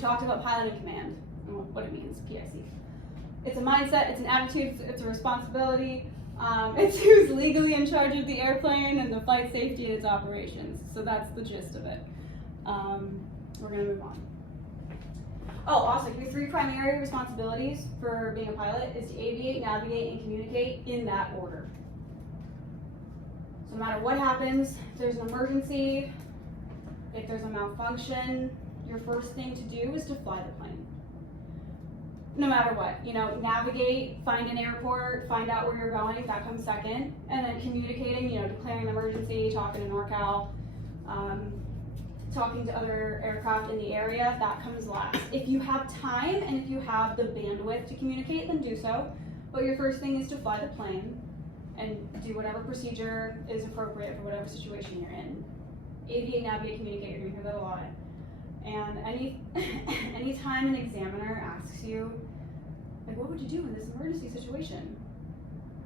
talked about pilot and command and what it means, PIC. It's a mindset, it's an attitude, it's a responsibility. It's who's legally in charge of the airplane and the flight safety and its operations. So that's the gist of it. We're gonna move on. Oh, also, your 3 primary responsibilities for being a pilot is to aviate, navigate, and communicate in that order. So no matter what happens, if there's an emergency, if there's a malfunction, your first thing to do is to fly the plane. No matter what, navigate, find an airport, find out where you're going, that comes second. And then communicating, declaring an emergency, talking to NorCal, talking to other aircraft in the area, that comes last. If you have time and if you have the bandwidth to communicate, then do so. But your first thing is to fly the plane and do whatever procedure is appropriate for whatever situation you're in. Aviate, navigate, communicate, you're gonna hear that a lot. And anytime an examiner asks you, like, what would you do in this emergency situation?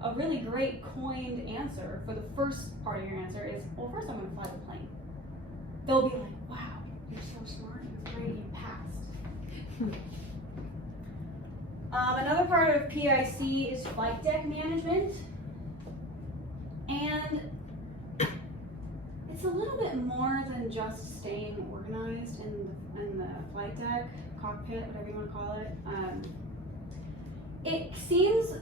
A really great coined answer for the first part of your answer is, well, first I'm gonna fly the plane. They'll be like, wow, you're so smart, you're great, you passed. Another part of PIC is flight deck management. And it's a little bit more than just staying organized in the flight deck, cockpit, whatever you want to call it. It seems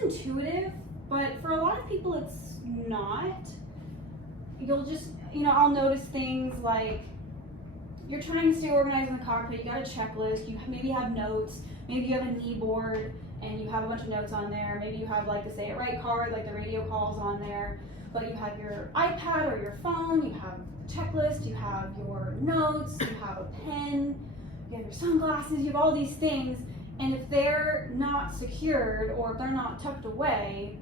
intuitive, but for a lot of people it's not. You'll just, I'll notice things like you're trying to stay organized in the cockpit, you got a checklist, you maybe have notes, maybe you have a knee board and you have a bunch of notes on there, maybe you have like the Say It Right card, like the radio calls on there, but you have your iPad or your phone, you have a checklist, you have your notes, you have a pen, you have your sunglasses, you have all these things, and if they're not secured or if they're not tucked away,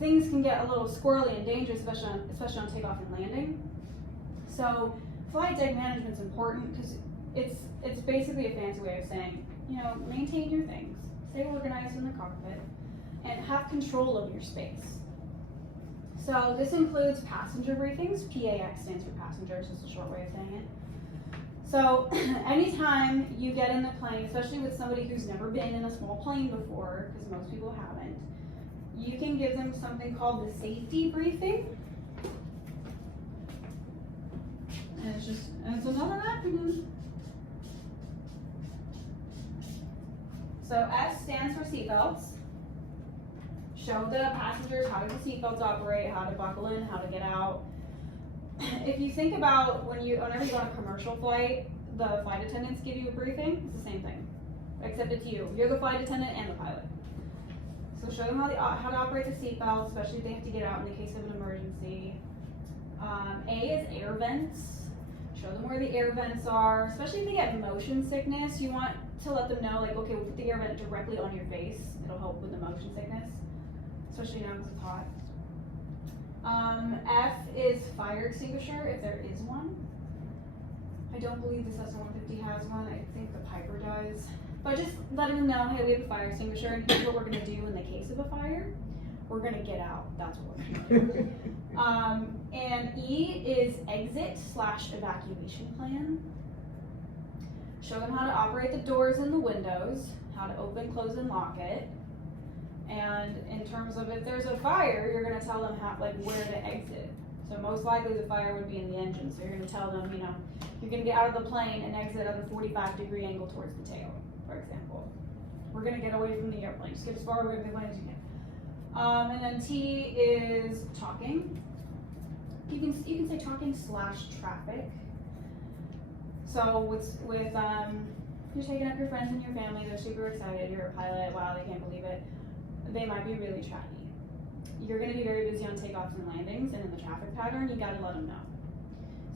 things can get a little squirrely and dangerous, especially on takeoff and landing. So flight deck management is important because it's basically a fancy way of saying, maintain your things, stay organized in the cockpit, and have control of your space. So this includes passenger briefings. PAX stands for passengers, it's a short way of saying it. So anytime you get in the plane, especially with somebody who's never been in a small plane before, because most people haven't, you can give them something called the safety briefing. And it's another acronym. So S stands for seatbelts. Show the passengers how the seatbelts operate, how to buckle in, how to get out. If you think about whenever you go on a commercial flight, the flight attendants give you a briefing, it's the same thing, except it's you. You're the flight attendant and the pilot. So show them how to operate the seatbelt, especially if they have to get out in the case of an emergency. A is air vents. Show them where the air vents are, especially if they get motion sickness. You want to let them know, like, okay, we'll put the air vent directly on your face. It'll help with the motion sickness, especially now because it's hot. F is fire extinguisher, if there is one. I don't believe the Cessna 150 has one. I think the Piper does. But just letting them know, hey, we have a fire extinguisher, and here's what we're going to do in the case of a fire. We're going to get out. That's what we're going to do. And E is exit/evacuation plan. Show them how to operate the doors and the windows, how to open, close, and lock it. And in terms of if there's a fire, you're going to tell them where to exit. So most likely the fire would be in the engine. So you're going to tell them, you're going to get out of the plane and exit at a 45-degree angle towards the tail, for example. We're going to get away from the airplane. Just get as far away from the plane as you can. And then T is talking. You can say talking/traffic. So with you're taking up your friends and your family, they're super excited, you're a pilot, wow, they can't believe it. They might be really chatty. You're going to be very busy on takeoffs and landings, and in the traffic pattern, you got to let them know.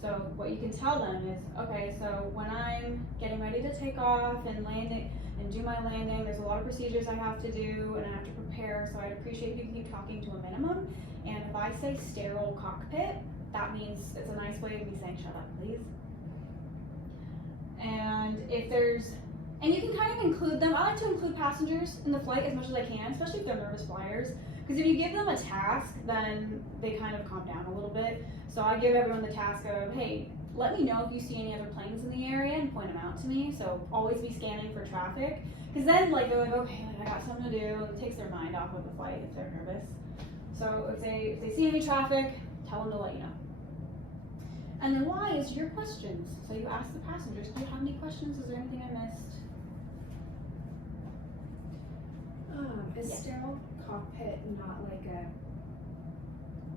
So what you can tell them is, okay, so when I'm getting ready to take off and landing and do my landing, there's a lot of procedures I have to do and I have to prepare, so I'd appreciate if you keep talking to a minimum. And if I say sterile cockpit, that means it's a nice way of me saying, shut up, please. And you can kind of include them. I like to include passengers in the flight as much as I can, especially if they're nervous flyers, Because if you give them a task, then they kind of calm down a little bit. So I give everyone the task of, hey, let me know if you see any other planes in the area and point them out to me. So always be scanning for traffic. Because then like they're like, okay, I got something to do. And it takes their mind off of the flight if they're nervous. So if they see any traffic, tell them to let you know. And then why is your questions. So you ask the passengers, do you have any questions? Is there anything I missed? Is sterile cockpit not like a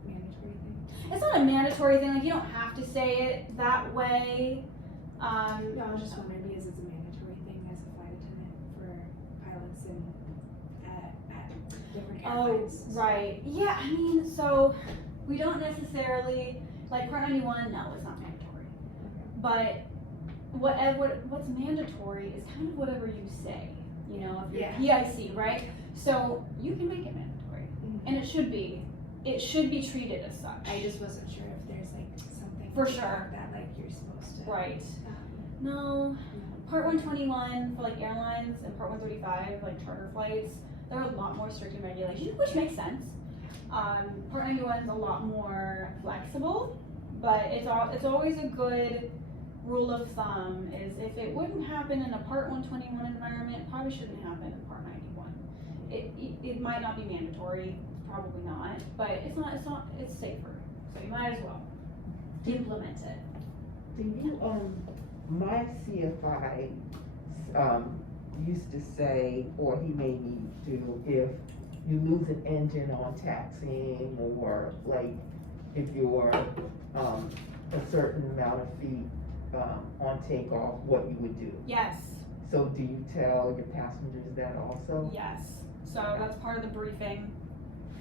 mandatory thing? It's not a mandatory thing, like you don't have to say it that way. No, I was just wondering because it's a mandatory thing as a flight attendant for pilots and at different airlines. Oh, right. Yeah, I mean, so we don't necessarily, like Part 91, no, it's not mandatory. But what's mandatory is kind of whatever you say, you know, if you're PIC, right? So you can make it mandatory, and it should be treated as such. I just wasn't sure if there's like something For sure. that like you're supposed to. Right. No. Part 121 for like airlines and Part 135 like charter flights, there are a lot more strict in regulations, which makes sense. Part 91 is a lot more flexible, but it's always a good rule of thumb is if it wouldn't happen in a Part 121 environment, it probably shouldn't happen in Part 91. It might not be mandatory, probably not, but it's safer, so you might as well implement it. Do you, my CFI, used to say, or he made me do, if you lose an engine on taxiing, or like, if you're, a certain amount of feet, on takeoff, what you would do. Yes. So do you tell your passengers that also? Yes. So that's part of the briefing.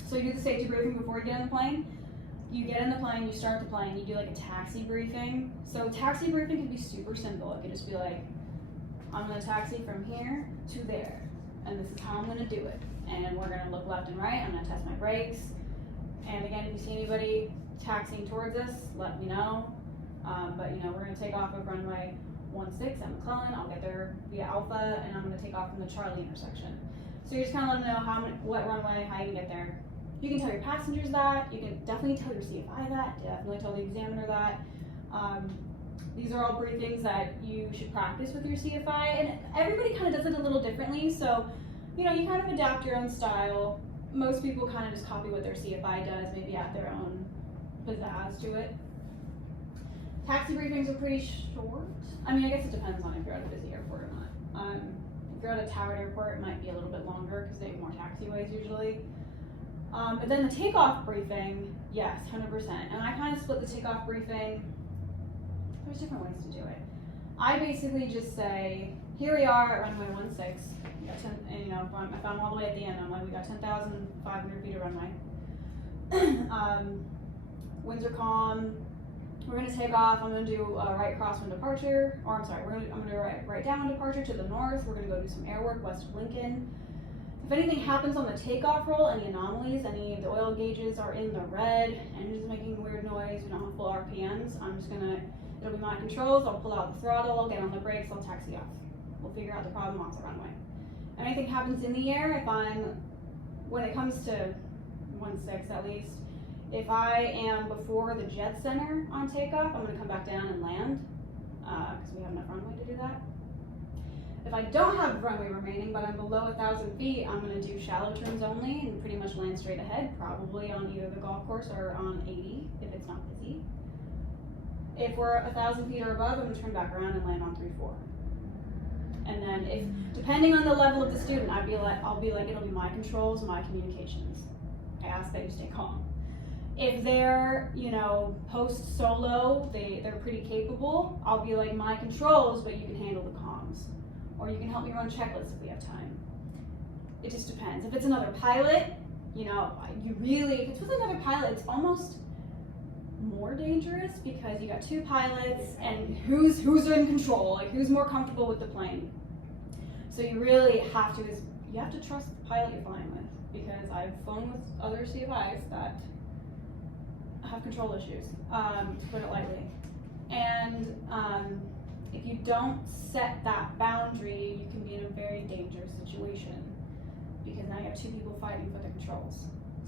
So you do the safety briefing before you get in the plane. You get in the plane, you start the plane, you do like a taxi briefing. So taxi briefing can be super simple. It could just be like, I'm gonna taxi from here to there, and this is how I'm gonna do it. And we're gonna look left and right, I'm gonna test my brakes. And again, if you see anybody taxiing towards us, let me know. But you know, we're gonna take off of runway 16 at McClellan, I'll get there via Alpha, and I'm gonna take off from the Charlie intersection. So you just kinda let them know what runway, how you can get there. You can tell your passengers that, you can definitely tell your CFI that, definitely tell the examiner that. These are all briefings that you should practice with your CFI, and everybody kind of does it a little differently, so you know, you kind of adapt your own style. Most people kind of just copy what their CFI does, maybe add their own pizzazz to it. Taxi briefings are pretty short. I mean, I guess it depends on if you're at a busy airport or not. If you're at a towered airport, it might be a little bit longer because they have more taxiways usually. But then the takeoff briefing, yes, 100%. And I kind of split the takeoff briefing. There's different ways to do it. I basically just say, here we are at runway 16. We got 10, and you know, if I'm all the way at the end, I'm like, we got 10,500 feet of runway. Winds are calm. We're gonna take off. I'm gonna do a right crosswind departure, or I'm sorry, I'm gonna do a right downwind departure to the north. We're gonna go do some air work west of Lincoln. If anything happens on the takeoff roll, any anomalies, any of the oil gauges are in the red, engine's making weird noise, we don't have full RPMs, it'll be my controls, I'll pull out the throttle, I'll get on the brakes, I'll taxi off. We'll figure out the problem off the runway. If anything happens in the air, when it comes to 16 at least, if I am before the jet center on takeoff, I'm gonna come back down and land, because we have enough runway to do that. If I don't have runway remaining, but I'm below 1,000 feet, I'm gonna do shallow turns only and pretty much land straight ahead, probably on either the golf course or on 80, if it's not busy. If we're 1,000 feet or above, I'm gonna turn back around and land on 3-4. And then depending on the level of the student, I'll be like, it'll be my controls, my communications. I ask that you stay calm. If they're, you know, post solo, they're pretty capable, I'll be like, my controls, but you can handle the comms. Or you can help me run checklists if we have time. It just depends. If it's another pilot, you know, if it's with another pilot, it's almost more dangerous because you got two pilots and who's in control, like who's more comfortable with the plane. So you really have to trust the pilot you're flying with, because I've flown with other CFIs that have control issues, to put it lightly. And if you don't set that boundary, you can be in a very dangerous situation, because now you have two people fighting for the controls.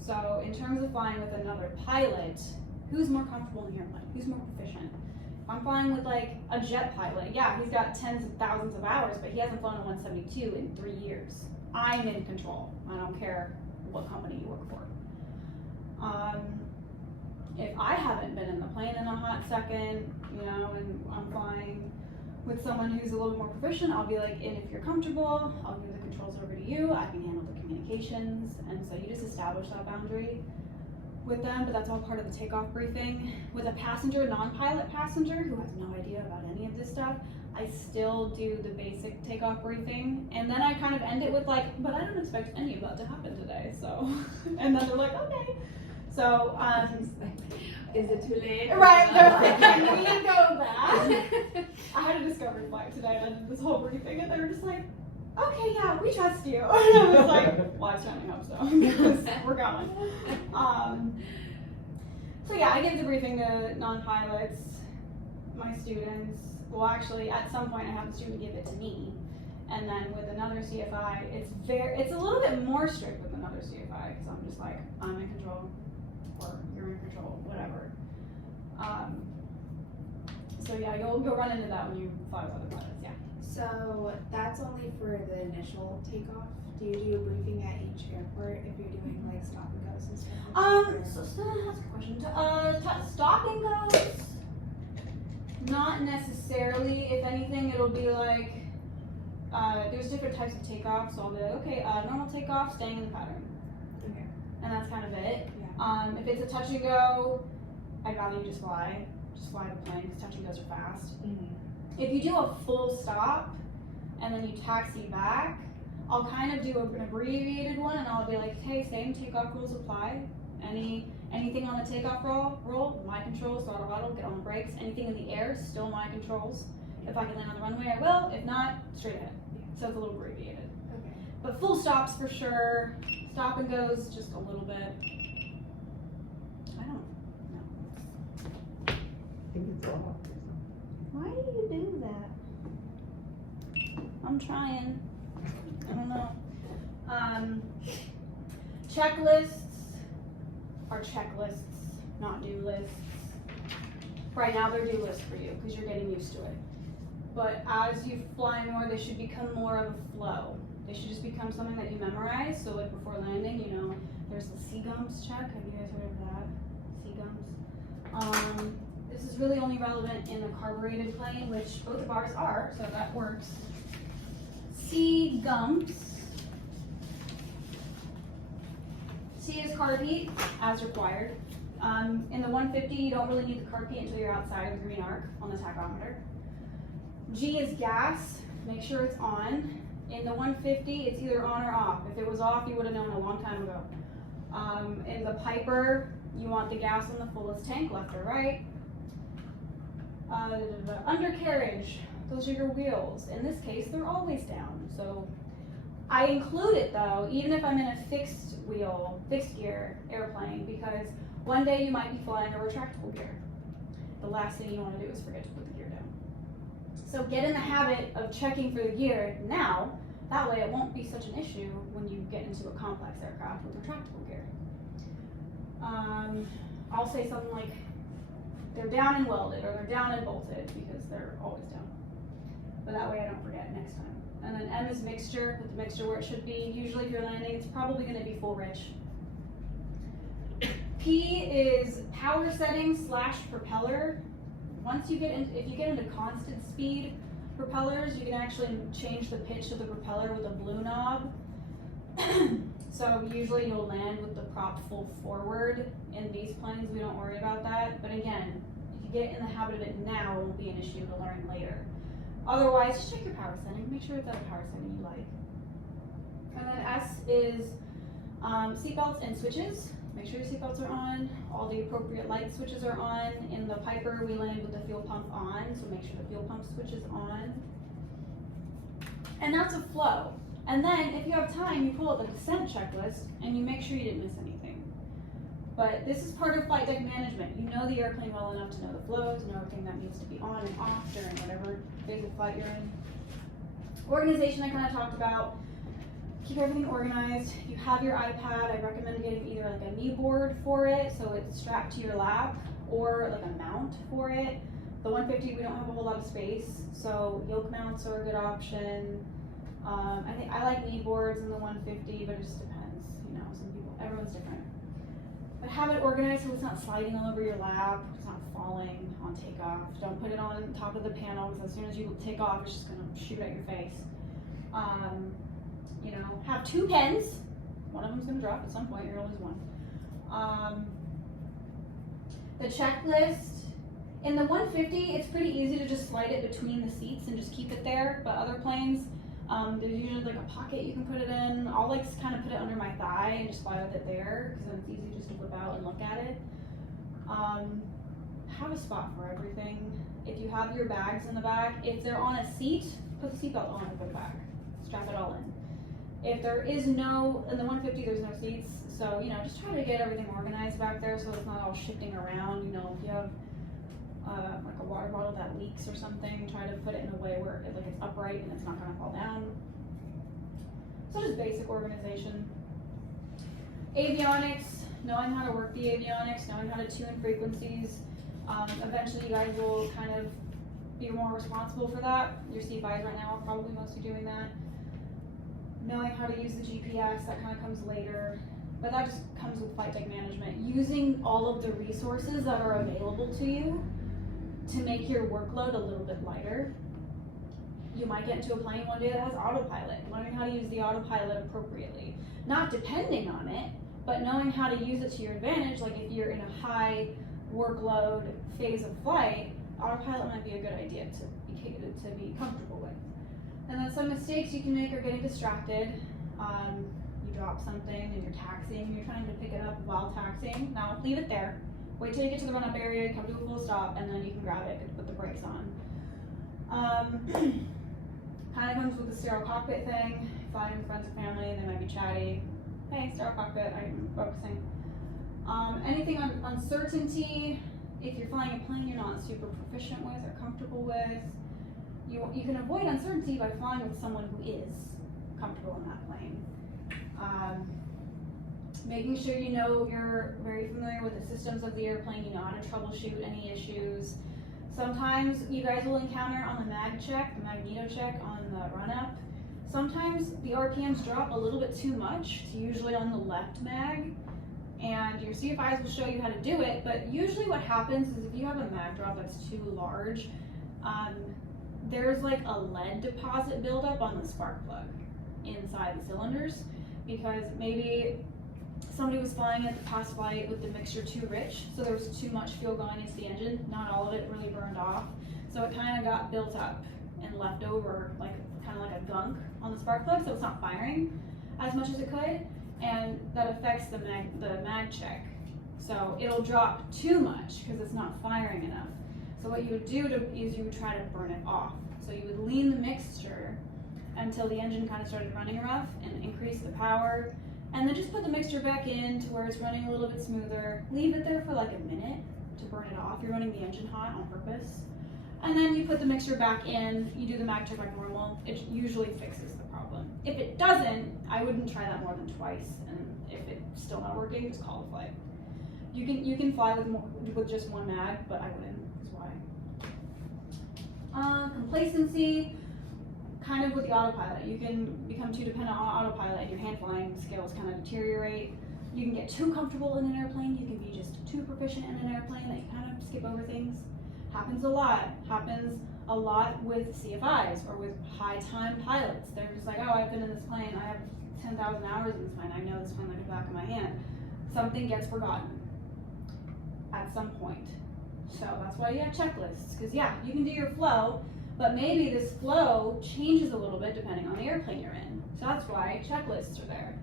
So in terms of flying with another pilot, who's more comfortable in the airplane? Who's more proficient? If I'm flying with like a jet pilot, yeah, he's got tens of thousands of hours, but he hasn't flown a 172 in 3 years. I'm in control. I don't care what company you work for. If I haven't been in the plane in a hot second, you know, and I'm flying with someone who's a little more proficient, I'll be like, and if you're comfortable, I'll give the controls over to you. I can handle the communications. And so you just establish that boundary with them, but that's all part of the takeoff briefing. With a passenger, non-pilot passenger who has no idea about any of this stuff, I still do the basic takeoff briefing, and then I kind of end it with like, but I don't expect any of that to happen today, so, and then they're like, okay. So, is it too late? right, they're like, can we go back? I had a discovery flight today, and I did this whole briefing, and they were just like, okay, yeah, we trust you. And I was like, well, I certainly hope so, because we're going. So yeah, I give the briefing to non-pilots, my students. Well, actually, at some point, I have the student give it to me, and then with another CFI, it's a little bit more strict with another CFI, because I'm just like, I'm in control, or you're in control, whatever. So yeah, you'll run into that when you fly with other pilots, yeah. So that's only for the initial takeoff. Do you do a briefing at each airport if you're doing like stop and goes and stuff? So that's a question. Stop and goes, not necessarily. If anything, it'll be like, there's different types of takeoffs, so I'll be like, okay, normal takeoff, staying in the pattern. Okay. And that's kind of it. Yeah. If it's a touch and go, I'd rather you just fly the plane, because touch and goes are fast. Mm-hmm. If you do a full stop, and then you taxi back, I'll kind of do an abbreviated one, and I'll be like, hey, same takeoff rules apply. Anything on the takeoff roll, my controls, throttle idle, get on the brakes. Anything in the air, still my controls. If I can land on the runway, I will. If not, straight ahead. So it's a little abbreviated. Okay. But full stops for sure. Stop and goes, just a little bit. I don't know. I think it's off. Why do you do that? I'm trying. I don't know. Checklists are checklists, not do lists. Right now they're do lists for you because you're getting used to it. But as you fly more, they should become more of a flow. They should just become something that you memorize. So like before landing, you know, there's the C-gums check. Have you guys heard of that? C-gums. This is really only relevant in a carbureted plane, which both of ours are, so that works. C-gums. C is carb heat, as required. In the 150, you don't really need the carb heat until you're outside of the green arc on the tachometer. G is gas, make sure it's on. In the 150, it's either on or off. If it was off, you would have known a long time ago. In the Piper, you want the gas on the fullest tank, left or right. Undercarriage, those are your wheels. In this case, they're always down. So I include it though, even if I'm in a fixed gear airplane, because one day you might be flying a retractable gear. The last thing you want to do is forget to put the gear down. So get in the habit of checking for the gear now. That way it won't be such an issue when you get into a complex aircraft with retractable gear. I'll say something like, they're down and welded, or they're down and bolted, because they're always down. But that way I don't forget next time. And then M is mixture, with the mixture where it should be. Usually if you're landing, it's probably going to be full rich. P is power settings / propeller. Once you get if you get into constant speed propellers, you can actually change the pitch of the propeller with a blue knob. So usually you'll land with the prop full forward. In these planes, we don't worry about that. But again, if you get in the habit of it now, it won't be an issue to learn later. Otherwise, just check your power setting. Make sure it's at a power setting you like. And then S is seatbelts and switches. Make sure your seatbelts are on. All the appropriate light switches are on. In the Piper, we land with the fuel pump on, so make sure the fuel pump switch is on. And that's a flow. And then, if you have time, you pull out the descent checklist and you make sure you didn't miss anything. But this is part of flight deck management. You know the airplane well enough to know the flows, know everything that needs to be on and off during whatever phase of flight you're in. Organization I kind of talked about. keep everything organized. You have your iPad. I recommend getting either like a knee board for it, so it's strapped to your lap, or like a mount for it. The 150, we don't have a whole lot of space, so yoke mounts are a good option. I think I like knee boards in the 150, but it just depends. You know, some people, everyone's different. But have it organized so it's not sliding all over your lap, it's not falling on takeoff. Don't put it on top of the panel, because as soon as you take off, it's just gonna shoot at your face. You know, have 2 pens. One of them's gonna drop at some point, you're gonna lose one. The checklist, in the 150, it's pretty easy to just slide it between the seats and just keep it there, but other planes, there's usually like a pocket you can put it in. I'll like kind of put it under my thigh and just fly with it there, because then it's easy just to whip out and look at it. Have a spot for everything. If you have your bags in the back, if they're on a seat, put the seatbelt on and put it back. Strap it all in. If there is no, in the 150 there's no seats, so you know, just try to get everything organized back there so it's not all shifting around. You know, if you have like a water bottle that leaks or something, try to put it in a way where it's upright and it's not gonna fall down. So just basic organization. Avionics, knowing how to work the avionics, knowing how to tune frequencies. Eventually you guys will kind of be more responsible for that. Your C5s right now are probably mostly doing that. Knowing how to use the GPS, that kind of comes later. But that just comes with flight deck management. Using all of the resources that are available to you to make your workload a little bit lighter. You might get into a plane one day that has autopilot. Learning how to use the autopilot appropriately. Not depending on it, but knowing how to use it to your advantage. Like if you're in a high workload phase of flight, autopilot might be a good idea to be comfortable with. And then some mistakes you can make are getting distracted. You drop something and you're taxiing and you're trying to pick it up while taxiing. Now leave it there. Wait till you get to the run-up area, come to a full stop, and then you can grab it and put the brakes on. Kind of comes with the sterile cockpit thing. Flying with friends or family, they might be chatty. Hey, sterile cockpit, I'm focusing. Anything on uncertainty, if you're flying a plane you're not super proficient with or comfortable with, you can avoid uncertainty by flying with someone who is comfortable in that plane. Making sure you know you're very familiar with the systems of the airplane, you know how to troubleshoot any issues. Sometimes you guys will encounter on the mag check, the magneto check on the run-up, sometimes the RPMs drop a little bit too much. It's usually on the left mag, and your CFIs will show you how to do it, but usually what happens is if you have a mag drop that's too large, there's like a lead deposit buildup on the spark plug inside the cylinders, because maybe somebody was flying at the past flight with the mixture too rich, so there was too much fuel going into the engine. Not all of it really burned off, so it kind of got built up and left over, like kind of like a gunk on the spark plug, so it's not firing as much as it could, and that affects the mag check. So it'll drop too much because it's not firing enough. So what you would do is you would try to burn it off. So you would lean the mixture until the engine kind of started running rough and increase the power, and then just put the mixture back in to where it's running a little bit smoother. Leave it there for like a minute to burn it off. You're running the engine hot on purpose. And then you put the mixture back in, you do the mag check like normal. It usually fixes the problem. If it doesn't, I wouldn't try that more than twice, and if it's still not working, just call a flight. You can fly with just one mag, but I wouldn't, is why. Complacency, kind of with the autopilot. You can become too dependent on autopilot and your hand flying skills kind of deteriorate. You can get too comfortable in an airplane. You can be just too proficient in an airplane that you kind of skip over things. Happens a lot. Happens a lot with CFIs or with high-time pilots. They're just like, oh, I've been in this plane. I have 10,000 hours in this plane. I know this plane like the back of my hand. Something gets forgotten at some point. So that's why you have checklists. Because yeah, you can do your flow, but maybe this flow changes a little bit depending on the airplane you're in. So that's why checklists are there.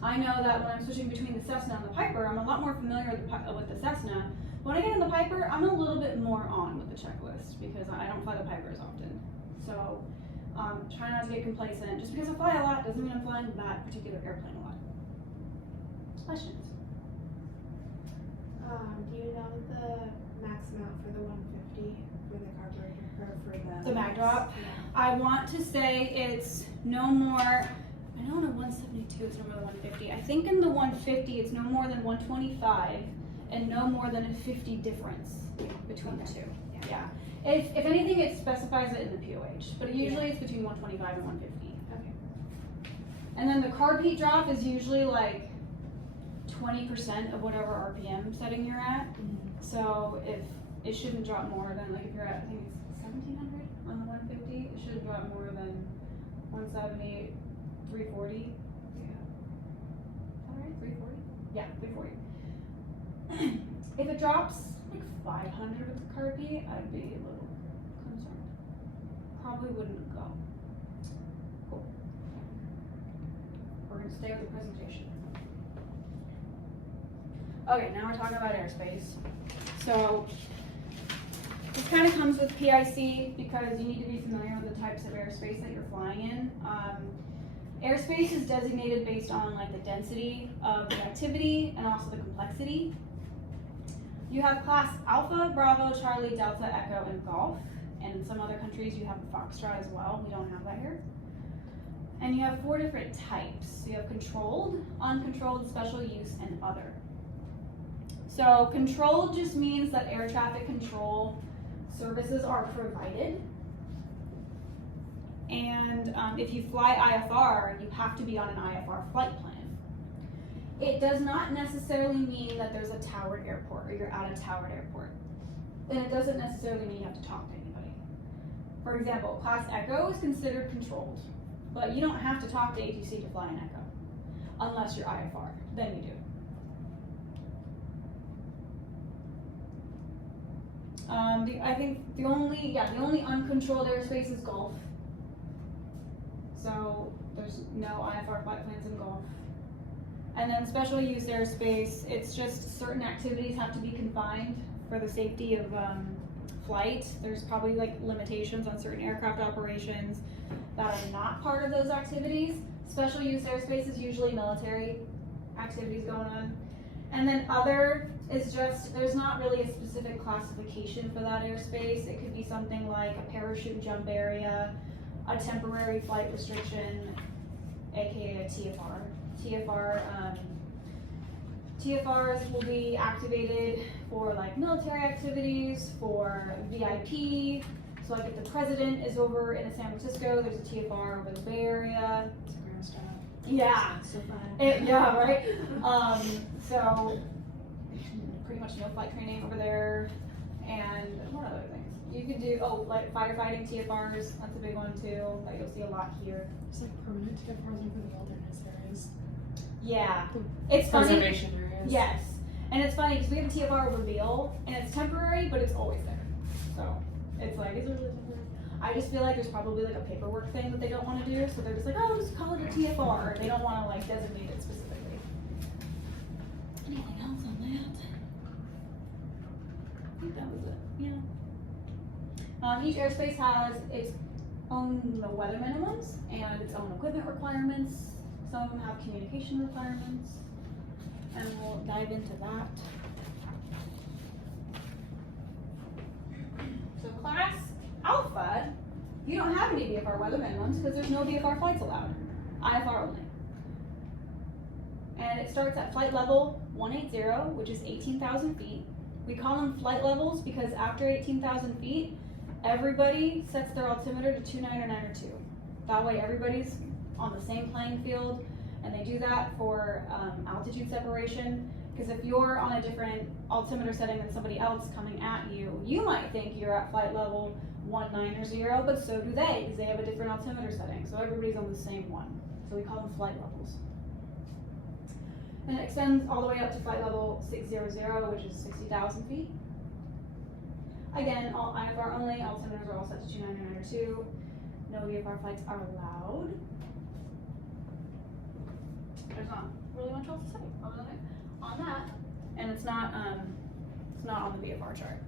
I know that when I'm switching between the Cessna and the Piper, I'm a lot more familiar with the Cessna. When I get in the Piper, I'm a little bit more on with the checklist because I don't fly the Piper as often. So try not to get complacent. Just because I fly a lot doesn't mean I'm flying that particular airplane a lot. Questions? Do you know the max amount for the 150 for the carburetor per the mag drop? Yeah. I want to say it's no more, I know in a 172 it's no more than 150. I think in the 150 it's no more than 125 and no more than a 50 difference between the two. Yeah. If anything, it specifies it in the POH, but usually it's between 125 and 150. Okay. And then the carb heat drop is usually like 20% of whatever RPM setting you're at. So if it shouldn't drop more than, like if you're at, I think it's 1700 on the 150, it shouldn't drop more than 170, 340. Yeah. Is that right? 340? Yeah, 340. If it drops like 500 with the carb heat, I'd be a little concerned. Probably wouldn't go. Cool. We're gonna stay with the presentation. Okay, now we're talking about airspace. So this kind of comes with PIC because you need to be familiar with the types of airspace that you're flying in. Airspace is designated based on like the density of the activity and also the complexity. You have class Alpha, Bravo, Charlie, Delta, Echo, and Golf. And in some other countries you have a Foxtrot as well. We don't have that here. And you have 4 different types. You have controlled, uncontrolled, special use, and other. So controlled just means that air traffic control services are provided. And if you fly IFR, you have to be on an IFR flight plan. It does not necessarily mean that there's a towered airport or you're at a towered airport. And it doesn't necessarily mean you have to talk to anybody. For example, Class Echo is considered controlled, but you don't have to talk to ATC to fly an Echo, unless you're IFR, then you do. I think the only uncontrolled airspace is Gulf. So there's no IFR flight plans in Gulf. And then special use airspace, it's just certain activities have to be confined for the safety of flight. There's probably like limitations on certain aircraft operations that are not part of those activities. Special use airspace is usually military activities going on. And then other is just, there's not really a specific classification for that airspace. It could be something like a parachute jump area, a temporary flight restriction, aka a TFR. TFRs will be activated for like military activities, for VIP. So like if the president is over in San Francisco, there's a TFR over the Bay Area. It's a ground stop. Yeah. So fun. Yeah, right? So pretty much no flight training over there. And what other things? You could do, like firefighting TFRs, that's a big one too, that you'll see a lot here. It's like permanent TFRs over the wilderness areas. Yeah. It's funny. Preservation areas. Yes. And it's funny because we have a TFR over Beale, and it's temporary, but it's always there. So it's like, is it really temporary? I just feel like there's probably like a paperwork thing that they don't want to do, so they're just like, oh, just call it a TFR. They don't want to like designate it specifically. Anything else on that? I think that was it. Yeah. Each airspace has its own weather minimums and its own equipment requirements. Some of them have communication requirements, and we'll dive into that. So class Alpha, you don't have any VFR weather minimums because there's no VFR flights allowed, IFR only. And it starts at flight level 180, which is 18,000 feet. We call them flight levels because after 18,000 feet, everybody sets their altimeter to 29 or 9 or 2. That way everybody's on the same playing field, and they do that for altitude separation. Because if you're on a different altimeter setting than somebody else coming at you, you might think you're at flight level 19 or 0, but so do they, because they have a different altimeter setting. So everybody's on the same one. So we call them flight levels. And it extends all the way up to flight level 600, which is 60,000 feet. Again, all IFR only, altimeters are all set to 29 or 9 or 2. No VFR flights are allowed. There's not really much else to say other than on that, and it's not on the VFR chart.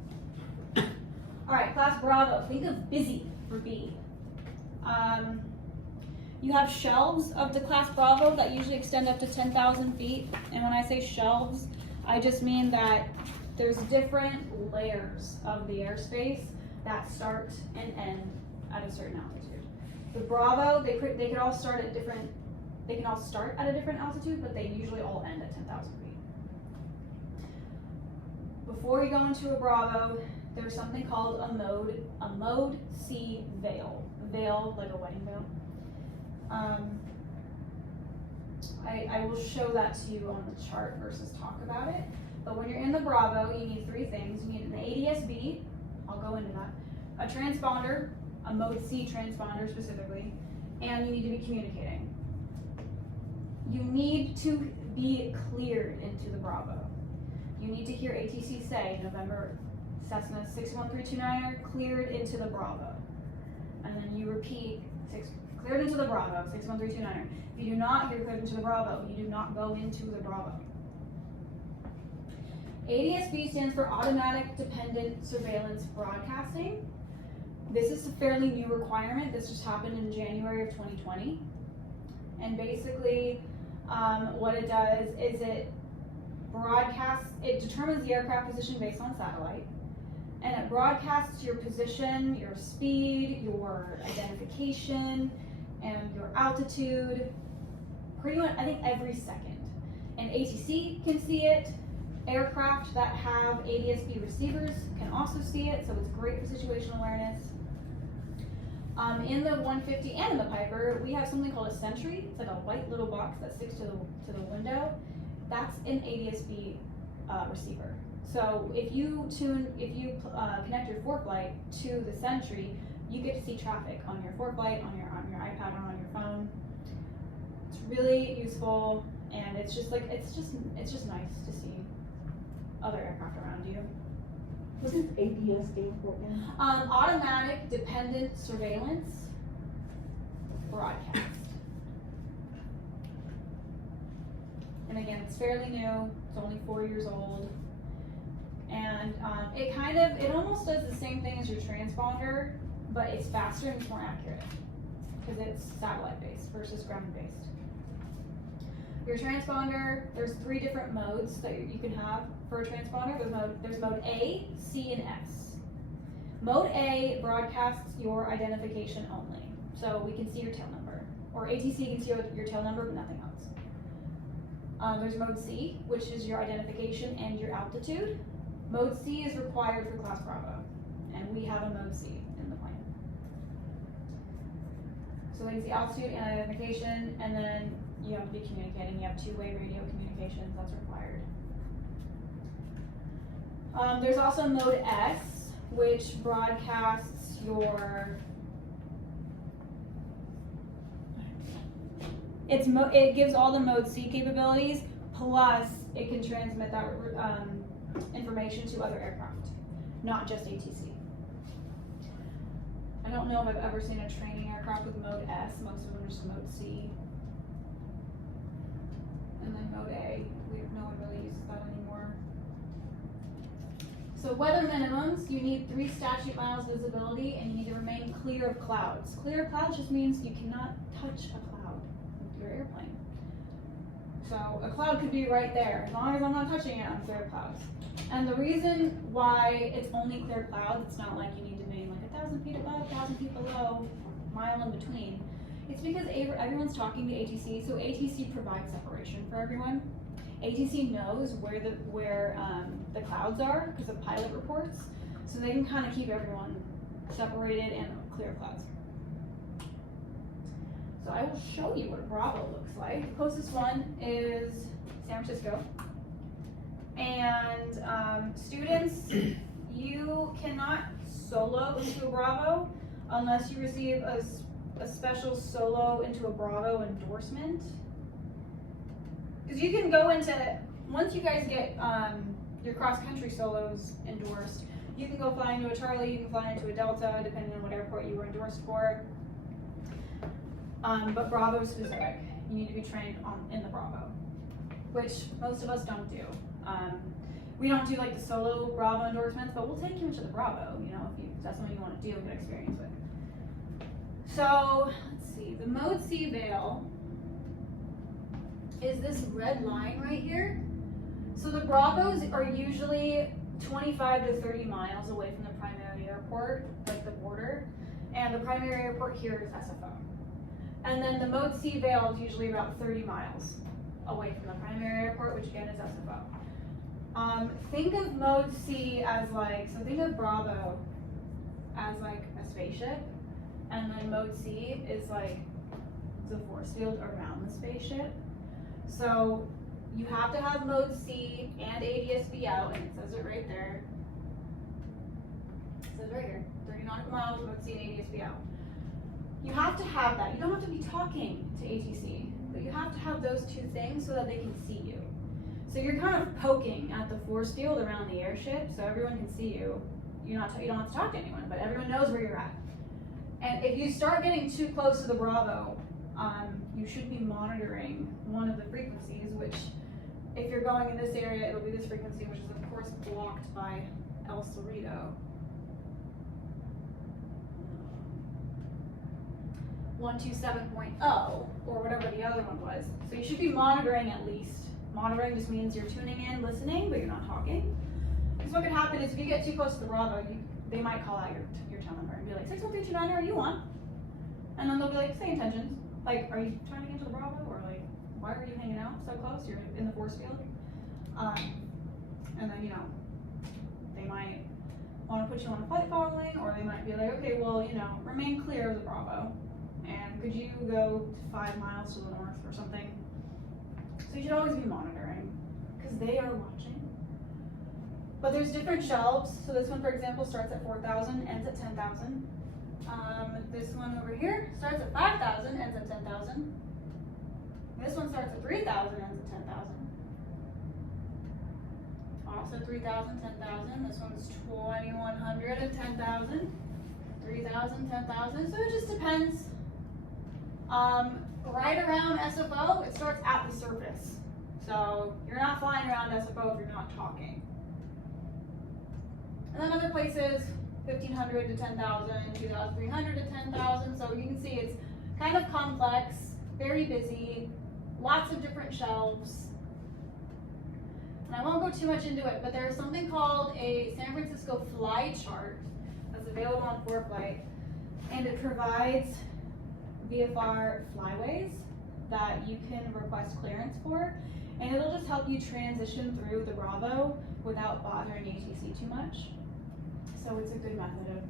All right, class Bravo. Think of busy for B. You have shelves of the class Bravo that usually extend up to 10,000 feet, and when I say shelves, I just mean that there's different layers of the airspace that start and end at a certain altitude. The Bravo, they could all start at different, they can all start at a different altitude, but they usually all end at 10,000 feet. Before you go into a Bravo, there's something called a mode C veil. Veil, like a wedding veil. I will show that to you on the chart versus talk about it. But when you're in the Bravo, you need three things. You need an ADS-B, I'll go into that, a transponder, a mode C transponder specifically, and you need to be communicating. You need to be cleared into the Bravo. You need to hear ATC say, November Cessna 61329er cleared into the Bravo. And then you repeat, cleared into the Bravo, 61329er. If you do not hear cleared into the Bravo, you do not go into the Bravo. ADS-B stands for Automatic Dependent Surveillance Broadcasting. This is a fairly new requirement. This just happened in January of 2020. And basically, what it does is it determines the aircraft position based on satellite. And it broadcasts your position, your speed, your identification, and your altitude, pretty much, I think, every second. And ATC can see it. Aircraft that have ADS-B receivers can also see it, so it's great for situational awareness. In the 150 and in the Piper, we have something called a Sentry. It's like a white little box that sticks to the window. That's an ADS-B receiver. So if you connect your ForeFlight to the Sentry, you get to see traffic on your ForeFlight, on your iPad, or on your phone. It's really useful, and it's just nice to see other aircraft around you. What does ADS stand for again? Automatic Dependent Surveillance Broadcast. And again, it's fairly new. It's only 4 years old. And it almost does the same thing as your transponder, but it's faster and it's more accurate because it's satellite-based versus ground-based. Your transponder, there's 3 different modes that you can have for a transponder. There's mode A, C, and S. Mode A broadcasts your identification only. So we can see your tail number. Or ATC can see your tail number, but nothing else. There's mode C, which is your identification and your altitude. Mode C is required for Class Bravo, and we have a mode C in the plane. So they can see altitude and identification, and then you have to be communicating. You have two-way radio communications, that's required. There's also mode S, which broadcasts your, it gives all the mode C capabilities, plus it can transmit that information to other aircraft, not just ATC. I don't know if I've ever seen a training aircraft with mode S. Most of them are just mode C. And then mode A, no one really uses that anymore. So weather minimums, you need 3 statute miles visibility, and you need to remain clear of clouds. Clear of clouds just means you cannot touch a cloud with your airplane. So a cloud could be right there. As long as I'm not touching it, I'm clear of clouds. And the reason why it's only clear clouds, it's not like you need to remain like 1,000 feet above, 1,000 feet below, mile in between. It's because everyone's talking to ATC, so ATC provides separation for everyone. ATC knows where the clouds are because of pilot reports, so they can kind of keep everyone separated and clear of clouds. So I will show you what Bravo looks like. The closest one is San Francisco. And students, you cannot solo into a Bravo unless you receive a special solo into a Bravo endorsement. Because you can go into, once you guys get your cross-country solos endorsed, you can go fly into a Charlie, you can fly into a Delta, depending on what airport you were endorsed for. But Bravo specific, you need to be trained in the Bravo, which most of us don't do. We don't do like the solo Bravo endorsements, but we'll take you into the Bravo, you know, if that's something you want to do and get experience with. So, let's see, the mode C veil is this red line right here. So the Bravos are usually 25 to 30 miles away from the primary airport, like the border, and the primary airport here is SFO. And then the Mode C Vale is usually about 30 miles away from the primary airport, which again is SFO. Think of Mode C as like, so think of Bravo as like a spaceship, and then Mode C is like the force field around the spaceship. So you have to have Mode C and ADSB out, and it says it right there. It says right here, 30 nautical miles, Mode C and ADSB out. You have to have that. You don't have to be talking to ATC, but you have to have those two things so that they can see you. So you're kind of poking at the force field around the airship, so everyone can see you. You don't have to talk to anyone, but everyone knows where you're at. And if you start getting too close to the Bravo, you should be monitoring one of the frequencies, which if you're going in this area, it'll be this frequency, which is of course blocked by El Cerrito. 127.0, or whatever the other one was. So you should be monitoring at least. Monitoring just means you're tuning in, listening, but you're not talking. Because what could happen is if you get too close to the Bravo, they might call out your tail number and be like, 61329, are you on? And then they'll be like, say intentions. Like, are you trying to get to the Bravo? Or like, why are you hanging out so close? You're in the force field. And then, you know, they might want to put you on a flight following, or they might be like, okay, well, you know, remain clear of the Bravo. And could you go 5 miles to the north or something? So you should always be monitoring, because they are watching. But there's different shelves. So this one, for example, starts at 4,000, ends at 10,000. This one over here starts at 5,000, ends at 10,000. This one starts at 3,000, ends at 10,000. Also 3,000, 10,000. This one's 2,100 and 10,000. 3,000, 10,000. So it just depends. Right around SFO, it starts at the surface. So you're not flying around SFO if you're not talking. And then other places, 1,500 to 10,000, 2,300 to 10,000. So you can see it's kind of complex, very busy, lots of different shelves. And I won't go too much into it, but there's something called a San Francisco fly chart that's available on ForeFlight, and it provides VFR flyways that you can request clearance for, and it'll just help you transition through the Bravo without bothering ATC too much. So it's a good method of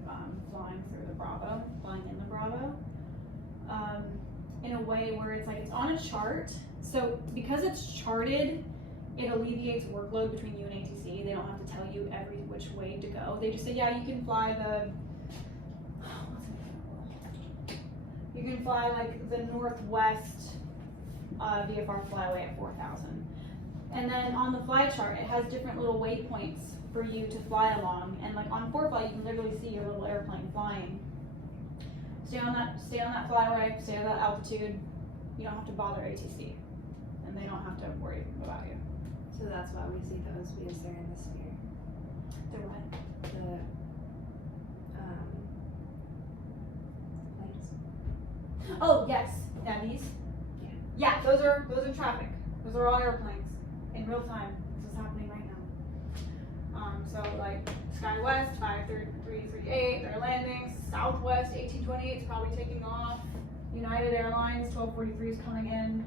flying through the Bravo, flying in the Bravo, in a way where it's like it's on a chart. So because it's charted, it alleviates workload between you and ATC. They don't have to tell you every which way to go. They just say, yeah, you can fly the, you can fly like the northwest VFR flyway at 4,000. And then on the fly chart, it has different little waypoints for you to fly along. And like on ForeFlight, you can literally see your little airplane flying. Stay on that flyway, stay at that altitude. You don't have to bother ATC, and they don't have to worry about you. So that's why we see those, because they're in the sphere. They're what? The lights. Oh yes, yeah, these. Yeah. Yeah, those are traffic. Those are all airplanes in real time. This is happening right now. So like SkyWest 5338, they're landing. Southwest 1828 is probably taking off. United Airlines 1243 is coming in.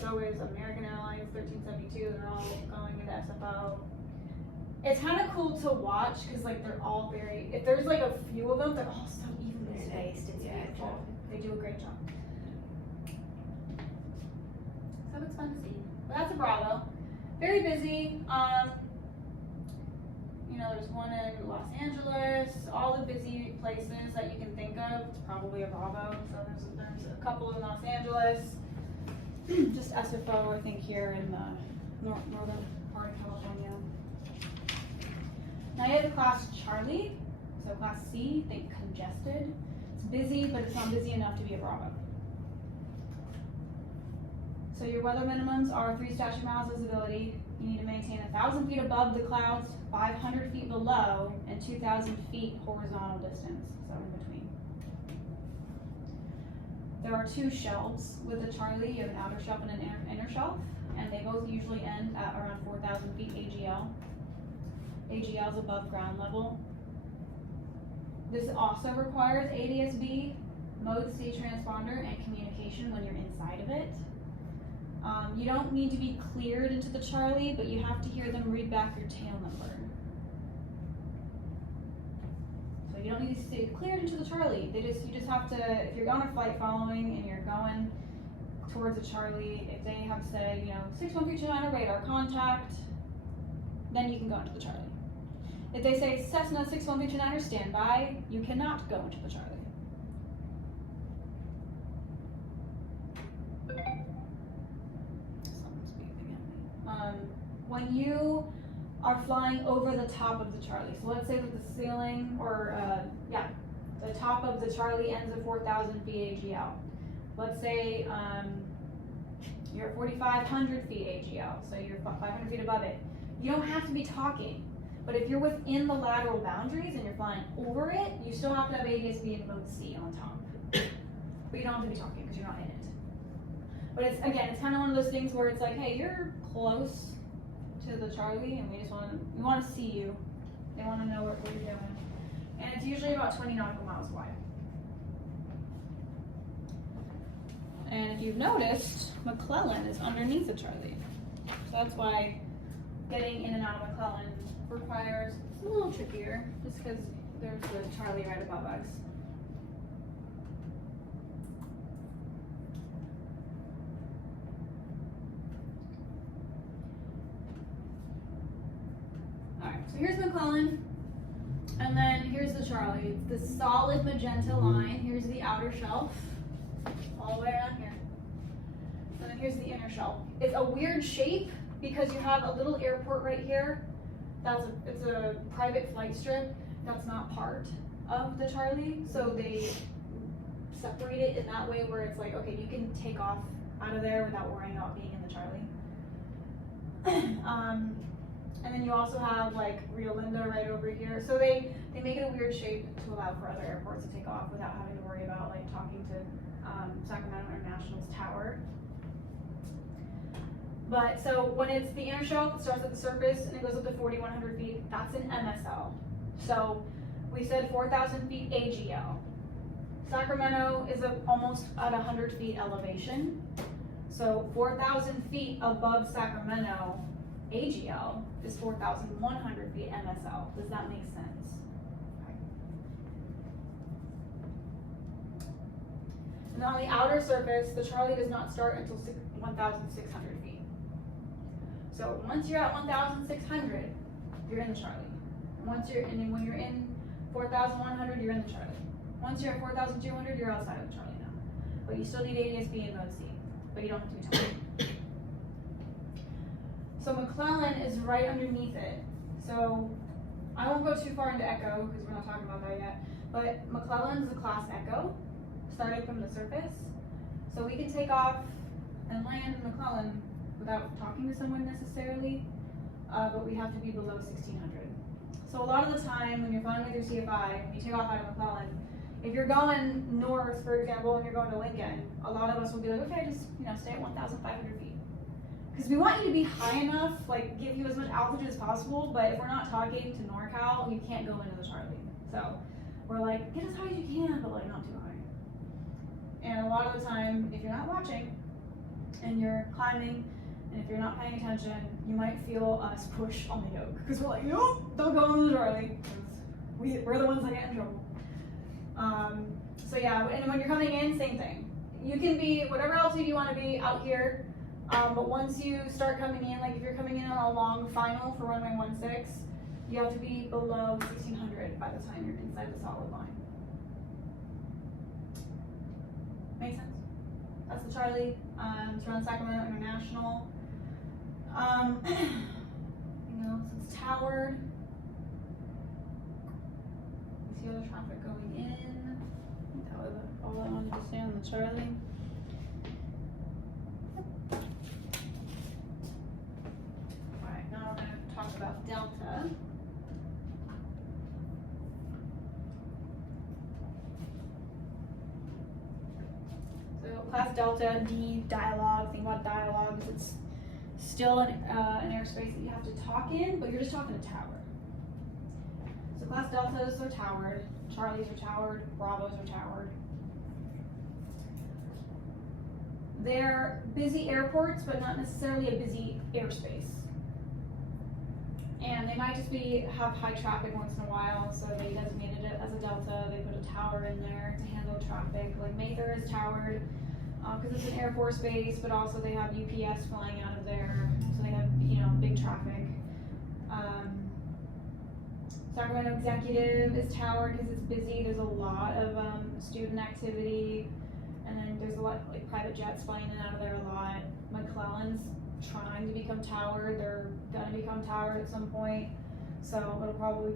So is American Airlines 1372. They're all going into SFO. It's kind of cool to watch because like they're all very. If there's like a few of them, they're all so evenly spaced. It's beautiful. They do a great job. So it's fun to see. But that's a Bravo. Very busy. There's one in Los Angeles. All the busy places that you can think of. It's probably a Bravo. So there's a couple in Los Angeles. Just SFO, I think, here in the northern part of California. Now you have class Charlie. So class C, think congested. It's busy, but it's not busy enough to be a Bravo. So your weather minimums are 3 statute miles visibility. You need to maintain 1,000 feet above the clouds, 500 feet below, and 2,000 feet horizontal distance, so in between. There are 2 shelves with a Charlie. You have an outer shelf and an inner shelf, and they both usually end at around 4,000 feet AGL. AGLs above ground level. This also requires ADS-B, mode C transponder, and communication when you're inside of it. You don't need to be cleared into the Charlie, but you have to hear them read back your tail number. So you don't need to stay cleared into the Charlie. You just have to, if you're on a flight following and you're going towards a Charlie, if they have said, 6139 radar contact, then you can go into the Charlie. If they say Cessna 6139 standby, you cannot go into the Charlie. Someone's beeping at me. When you are flying over the top of the Charlie, so let's say that the ceiling, the top of the Charlie ends at 4,000 feet AGL. Let's say you're at 4,500 feet AGL, so you're 500 feet above it. You don't have to be talking, but if you're within the lateral boundaries and you're flying over it, you still have to have ADS-B and mode C on top. But you don't have to be talking because you're not in it. But it's kind of one of those things where it's like, hey, you're close to the Charlie, and we want to see you. They want to know what you're doing, and it's usually about 20 nautical miles wide. And if you've noticed, McClellan is underneath the Charlie. So that's why getting in and out of McClellan requires, it's a little trickier, just because there's the Charlie right above us. Alright, so here's McClellan, and then here's the Charlie. It's the solid magenta line. Here's the outer shelf, all the way around here. And then here's the inner shelf. It's a weird shape because you have a little airport right here. It's a private flight strip that's not part of the Charlie, so they separate it in that way where it's like, okay, you can take off out of there without worrying about being in the Charlie. And then you also have like Rio Linda right over here. So they make it a weird shape to allow for other airports to take off without having to worry about like talking to Sacramento International's tower. But so when it's the inner shelf, it starts at the surface and it goes up to 4,100 feet. That's an MSL. So we said 4,000 feet AGL. Sacramento is almost at 100 feet elevation. So 4,000 feet above Sacramento AGL is 4,100 feet MSL. Does that make sense? Okay. And on the outer surface, the Charlie does not start until 1,600 feet. So once you're at 1,600, you're in the Charlie. And then when you're in 4,100, you're in the Charlie. Once you're at 4,200, you're outside of the Charlie now. But you still need ADS-B and mode C, but you don't have to be talking. So McClellan is right underneath it. So I won't go too far into Echo because we're not talking about that yet. But McClellan is a class Echo, starting from the surface. So we can take off and land in McClellan without talking to someone necessarily, but we have to be below 1,600. So a lot of the time when you're flying with your CFI, when you take off out of McClellan, if you're going north, for example, and you're going to Lincoln, a lot of us will be like, okay, just stay at 1,500 feet. Because we want you to be high enough, like give you as much altitude as possible, but if we're not talking to NorCal, you can't go into the Charlie. So we're like, get as high as you can, but like not too high. And a lot of the time, if you're not watching and you're climbing, and if you're not paying attention, you might feel us push on the yoke. Because we're like, no, don't go into the Charlie. Because we're the ones that get in trouble. So yeah, and when you're coming in, same thing. You can be whatever altitude you want to be out here. But once you start coming in, like if you're coming in on a long final for runway 16, you have to be below 1,600 by the time you're inside the solid line. Make sense? That's the Charlie. It's around Sacramento International. It's towered. You see all the traffic going in. That was all I wanted to say on the Charlie. Alright, now we're going to talk about Delta. So class Delta, D, dialogue. Think about dialogue. It's still an airspace that you have to talk in, but you're just talking to tower. class deltas are towered, Charlies are towered, Bravos are towered. They're busy airports, but not necessarily a busy airspace. And they might just have high traffic once in a while, so they designated it as a delta. They put a tower in there to handle traffic. Like Mather is towered because it's an Air Force base, but also they have UPS flying out of there, so they have big traffic. Sacramento Executive is towered because it's busy. There's a lot of student activity, and then there's a lot like private jets flying in and out of there a lot. McClellan's trying to become towered. They're gonna become towered at some point, so it'll probably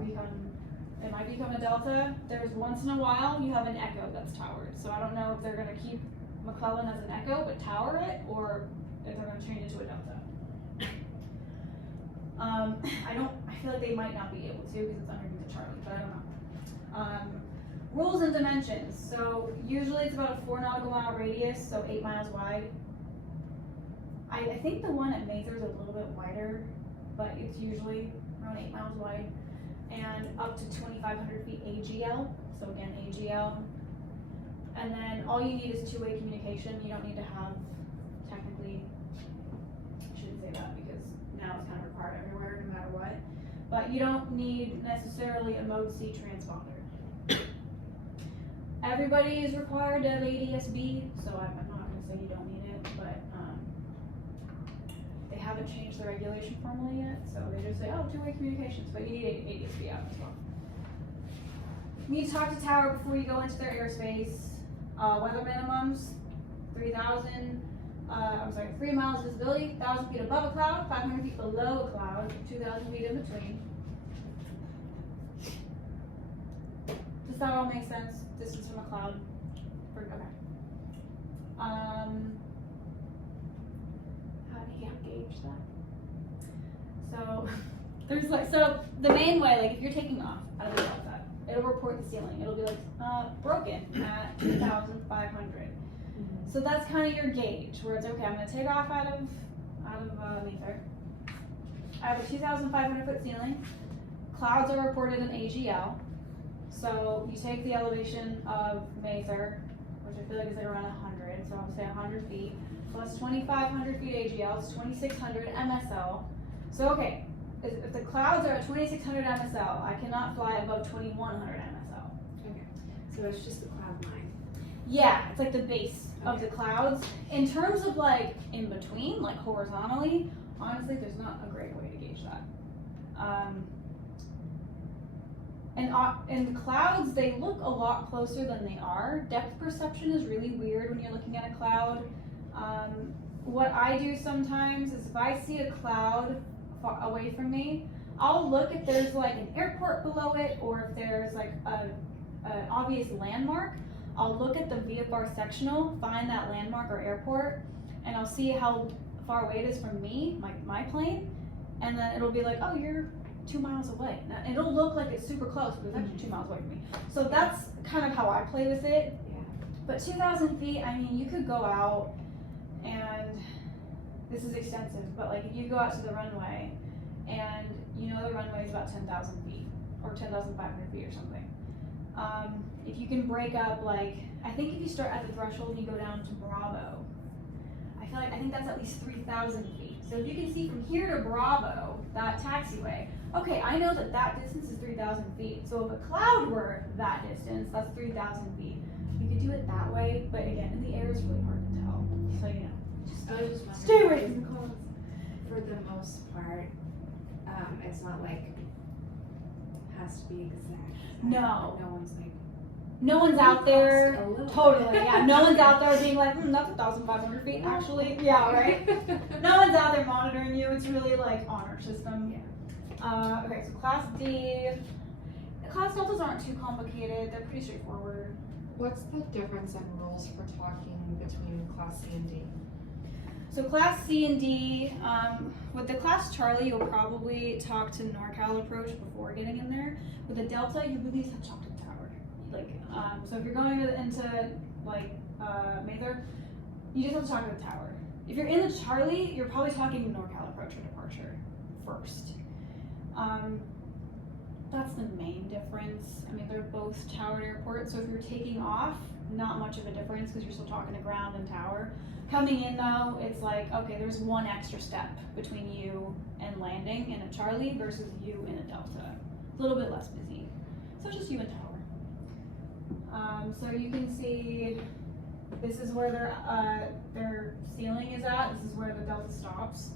it might become a delta. There's once in a while you have an Echo that's towered, so I don't know if they're gonna keep McClellan as an Echo but tower it, or if they're gonna change it to a delta. I feel like they might not be able to because it's underneath the Charlie, but I don't know. Rules and dimensions. So usually it's about a 4 nautical mile radius, so 8 miles wide. I think the one at Mather is a little bit wider, but it's usually around 8 miles wide, and up to 2,500 feet AGL. So again, AGL. And then all you need is two-way communication. You don't need to have, technically, I shouldn't say that because now it's kind of required everywhere, no matter what. But you don't need necessarily a mode C transponder. Everybody is required to have ADS-B, so I'm not going to say you don't need it, but they haven't changed the regulation formally yet, so they just say, oh, two-way communications, but you need ADS-B out as well. You need to talk to tower before you go into their airspace. Weather minimums, 3 miles visibility, 1,000 feet above a cloud, 500 feet below a cloud, 2,000 feet in between. Does that all make sense? Distance from a cloud? Okay. How do you gauge that? So, so the main way, like if you're taking off out of the delta, it'll report the ceiling. It'll be like, broken at 2,500. So that's kind of your gauge, where it's okay, I'm gonna take off out of Mather. I have a 2,500 foot ceiling. Clouds are reported in AGL. So you take the elevation of Mather, which I feel like is like around 100, so I'll say 100 feet, plus 2,500 feet AGL, it's 2,600 MSL. So okay, if the clouds are at 2,600 MSL, I cannot fly above 2,100 MSL. Okay. So it's just the cloud line. Yeah, it's like the base of the clouds. In terms of like in between, like horizontally, honestly, there's not a great way to gauge that. And the clouds, they look a lot closer than they are. Depth perception is really weird when you're looking at a cloud. What I do sometimes is if I see a cloud far away from me, I'll look if there's like an airport below it, or if there's like an obvious landmark. I'll look at the VFR sectional, find that landmark or airport, and I'll see how far away it is from me, my plane, and then it'll be like, oh, you're 2 miles away. Now, it'll look like it's super close, but it's actually 2 miles away from me. So that's kind of how I play with it. Yeah. But 2,000 feet, I mean, you could go out, and this is extensive, but like if you go out to the runway, and you know the runway is about 10,000 feet, or 10,500 feet or something. If you can break up, like, I think if you start at the threshold and you go down to Bravo, I think that's at least 3,000 feet. So if you can see from here to Bravo, that taxiway, okay, I know that distance is 3,000 feet. So if a cloud were that distance, that's 3,000 feet. You could do it that way, but again, in the air is really hard to tell. So, I was just stay wondering, away from the clouds. for the most part, it's not like has to be exact. No. No one's like. No one's out there, A little totally, bit. yeah, no one's out there being like, that's 1,500 feet, actually, yeah, right? No one's out there monitoring you, it's really like honor system. Yeah. Okay, so Class D, Class deltas aren't too complicated, they're pretty straightforward. What's the difference in rules for talking between Class C and D? So Class C and D, with the Class Charlie, you'll probably talk to NorCal approach before getting in there. With a Delta, you really just have to talk to the tower. Like, so if you're going into like Mather, you just have to talk to the tower. If you're in the Charlie, you're probably talking NorCal approach or departure first. That's the main difference. I mean, they're both towered airports, so if you're taking off, not much of a difference because you're still talking to ground and tower. Coming in though, it's like, okay, there's one extra step between you and landing in a Charlie versus you in a Delta. A little bit less busy. So just you and tower. So you can see this is where their ceiling is at. This is where the Delta stops.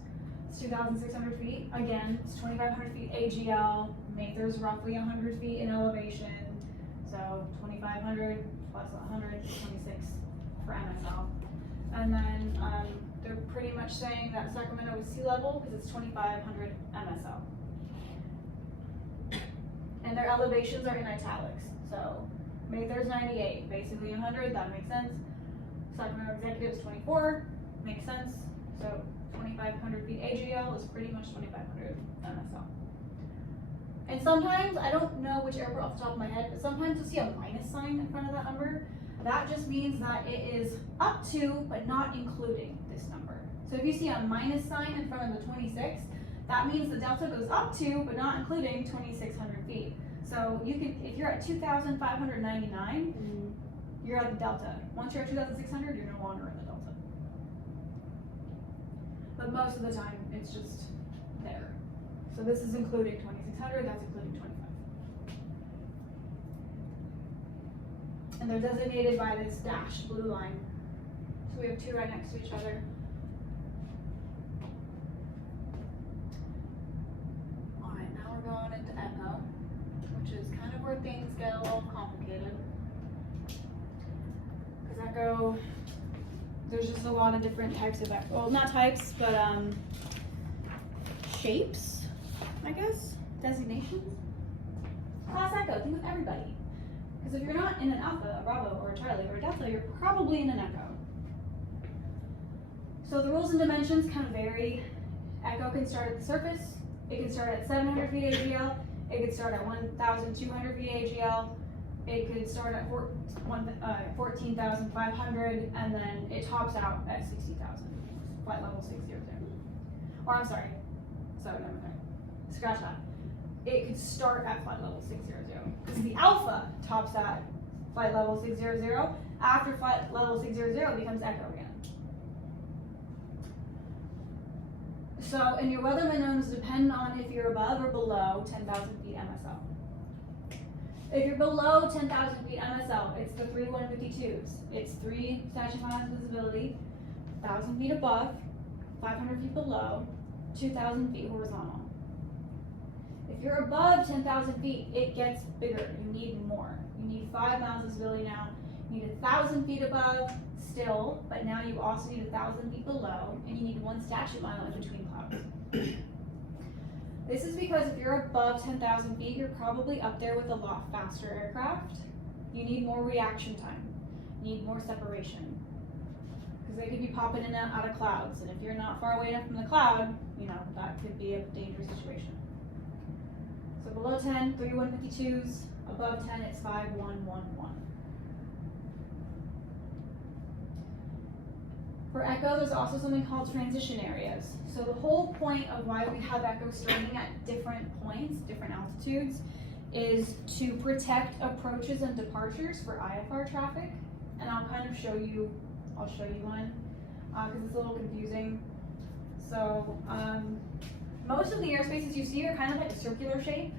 It's 2,600 feet. Again, it's 2,500 feet AGL. Mather's roughly 100 feet in elevation. So 2,500 plus 100, 26 for MSL. And then they're pretty much saying that Sacramento is sea level because it's 2,500 MSL. And their elevations are in italics. So Mather's 98, basically 100, that makes sense. Sacramento Executive is 24, makes sense. So 2,500 feet AGL is pretty much 2,500 MSL. And sometimes, I don't know which airport off the top of my head, but sometimes you'll see a minus sign in front of that number. That just means that it is up to, but not including this number. So if you see a minus sign in front of the 26, that means the Delta goes up to, but not including 2,600 feet. So you can, if you're at 2,599, you're at the Delta. Once you're at 2,600, you're no longer in the Delta. But most of the time, it's just there. So this is including 2,600, that's including 25. And they're designated by this dashed blue line. So we have two right next to each other. All right, now we're going into Echo, which is kind of where things get a little complicated. Because Echo, there's just a lot of different types of Echo. Well, not types, but shapes, I guess, designations. Class Echo, think of everybody. Because if you're not in an Alpha, a Bravo, or a Charlie, or a Delta, you're probably in an Echo. So the rules and dimensions kind of vary. Echo can start at the surface. It can start at 700 feet AGL. It could start at 1,200 feet AGL. It could start at 14,500, and then it tops out at 60,000, flight level 600. Or I'm sorry, scratch that. It could start at flight level 600 because the Alpha tops at flight level 600. After flight level 600 it becomes Echo again. So, and your weather minimums depend on if you're above or below 10,000 feet MSL. If you're below 10,000 feet MSL, it's the 3 152s. It's 3 statute miles visibility, 1,000 feet above, 500 feet below, 2,000 feet horizontal. If you're above 10,000 feet, it gets bigger. You need more. You need 5 miles visibility now. You need 1,000 feet above still, but now you also need 1,000 feet below, and you need 1 statute mile in between clouds. This is because if you're above 10,000 feet, you're probably up there with a lot faster aircraft. You need more reaction time. You need more separation. Because they could be popping in and out of clouds, and if you're not far away enough from the cloud, you know, that could be a dangerous situation. So below 10, 3 152s. Above 10, it's 5 1 1 1. For Echo, there's also something called transition areas. So the whole point of why we have Echo starting at different points, different altitudes, is to protect approaches and departures for IFR traffic. And I'll kind of show you, I'll show you one, because it's a little confusing. So most of the airspaces you see are kind of like a circular shape.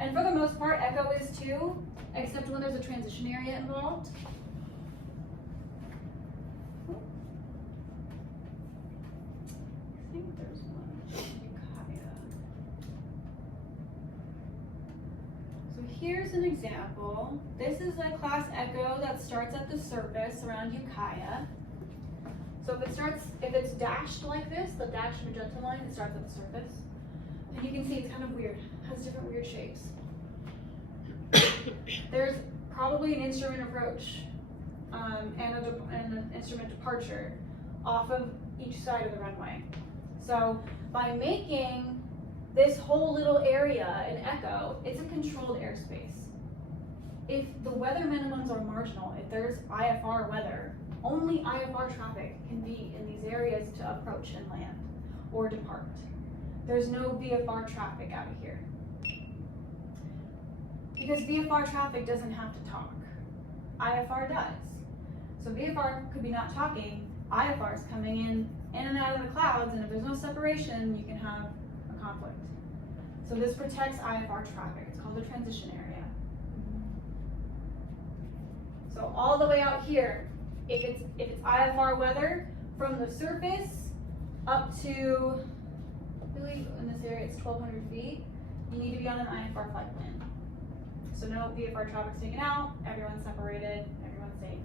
And for the most part, Echo is too, except when there's a transition area involved. I think there's one. So here's an example. This is a class Echo that starts at the surface around Ukiah. So if it's dashed like this, the dashed magenta line, it starts at the surface. And you can see it's kind of weird. It has different weird shapes. There's probably an instrument approach and an instrument departure off of each side of the runway. So by making this whole little area an Echo, it's a controlled airspace. If the weather minimums are marginal, if there's IFR weather, only IFR traffic can be in these areas to approach and land or depart. There's no VFR traffic out of here. Because VFR traffic doesn't have to talk. IFR does. So VFR could be not talking, IFR is coming in and out of the clouds, and if there's no separation, you can have a conflict. So this protects IFR traffic. It's called the transition area. So all the way out here, if it's IFR weather, from the surface up to, I believe in this area it's 1,200 feet, you need to be on an IFR flight plan. So no VFR traffic's taken out, everyone's separated, everyone's safe.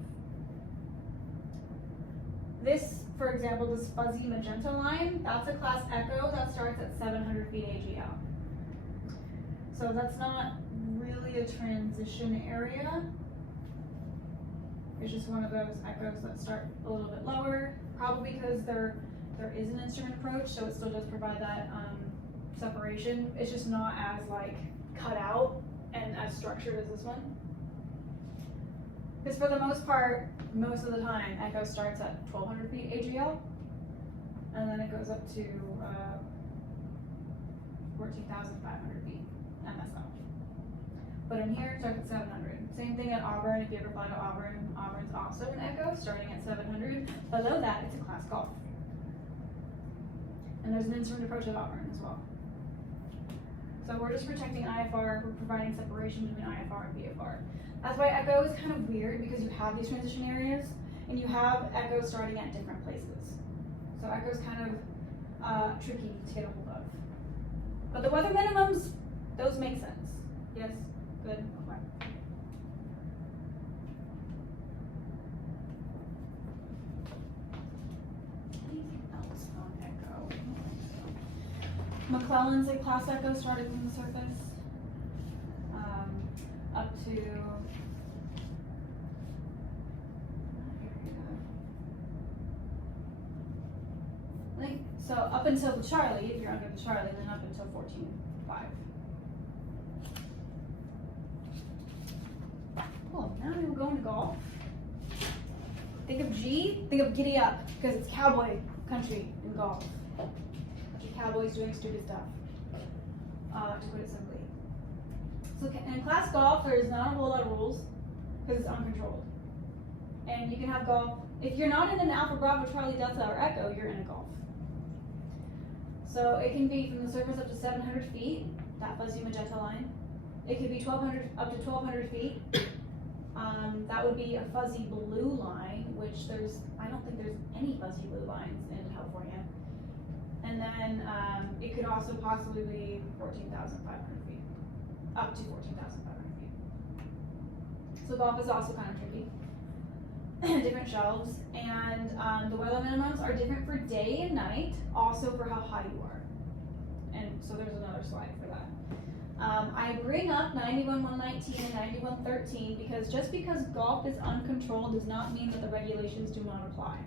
This, for example, this fuzzy magenta line, that's a class Echo that starts at 700 feet AGL. So that's not really a transition area. It's just one of those Echoes that start a little bit lower, probably because there is an instrument approach, so it still does provide that separation. It's just not as like cut out and as structured as this one. Because for the most part, most of the time, Echo starts at 1,200 feet AGL, and then it goes up to 14,500 feet MSL. But in here, it starts at 700. Same thing at Auburn. If you ever fly to Auburn, Auburn's also an Echo, starting at 700. Below that, it's a class Golf. And there's an instrument approach at Auburn as well. So we're just protecting IFR, we're providing separation between IFR and VFR. That's why Echo is kind of weird, because you have these transition areas, and you have Echo starting at different places. So Echo's kind of tricky to get a hold of. But the weather minimums, those make sense. Yes? Good? Okay. Anything else on Echo? McClellan's a class Echo starting from the surface up to so up until the Charlie, if you're under the Charlie, then up until 14.5. Cool, now we're going to golf. Think of G, think of giddy up, because it's cowboy country in golf. Cowboys doing stupid stuff, to put it simply. So in class golf, there's not a whole lot of rules, because it's uncontrolled. And you can have golf, if you're not in an Alpha, Bravo, Charlie, Delta, or Echo, you're in a golf. So it can be from the surface up to 700 feet, that fuzzy magenta line. It could be 1,200 up to 1,200 feet. That would be a fuzzy blue line, which I don't think there's any fuzzy blue lines in California. And then it could also possibly be 14,500 feet, up to 14,500 feet. So golf is also kind of tricky. Different shelves, and the weather minimums are different for day and night, also for how high you are. And so there's another slide for that. I bring up 91.119 and 91.13 because just because golf is uncontrolled does not mean that the regulations do not apply.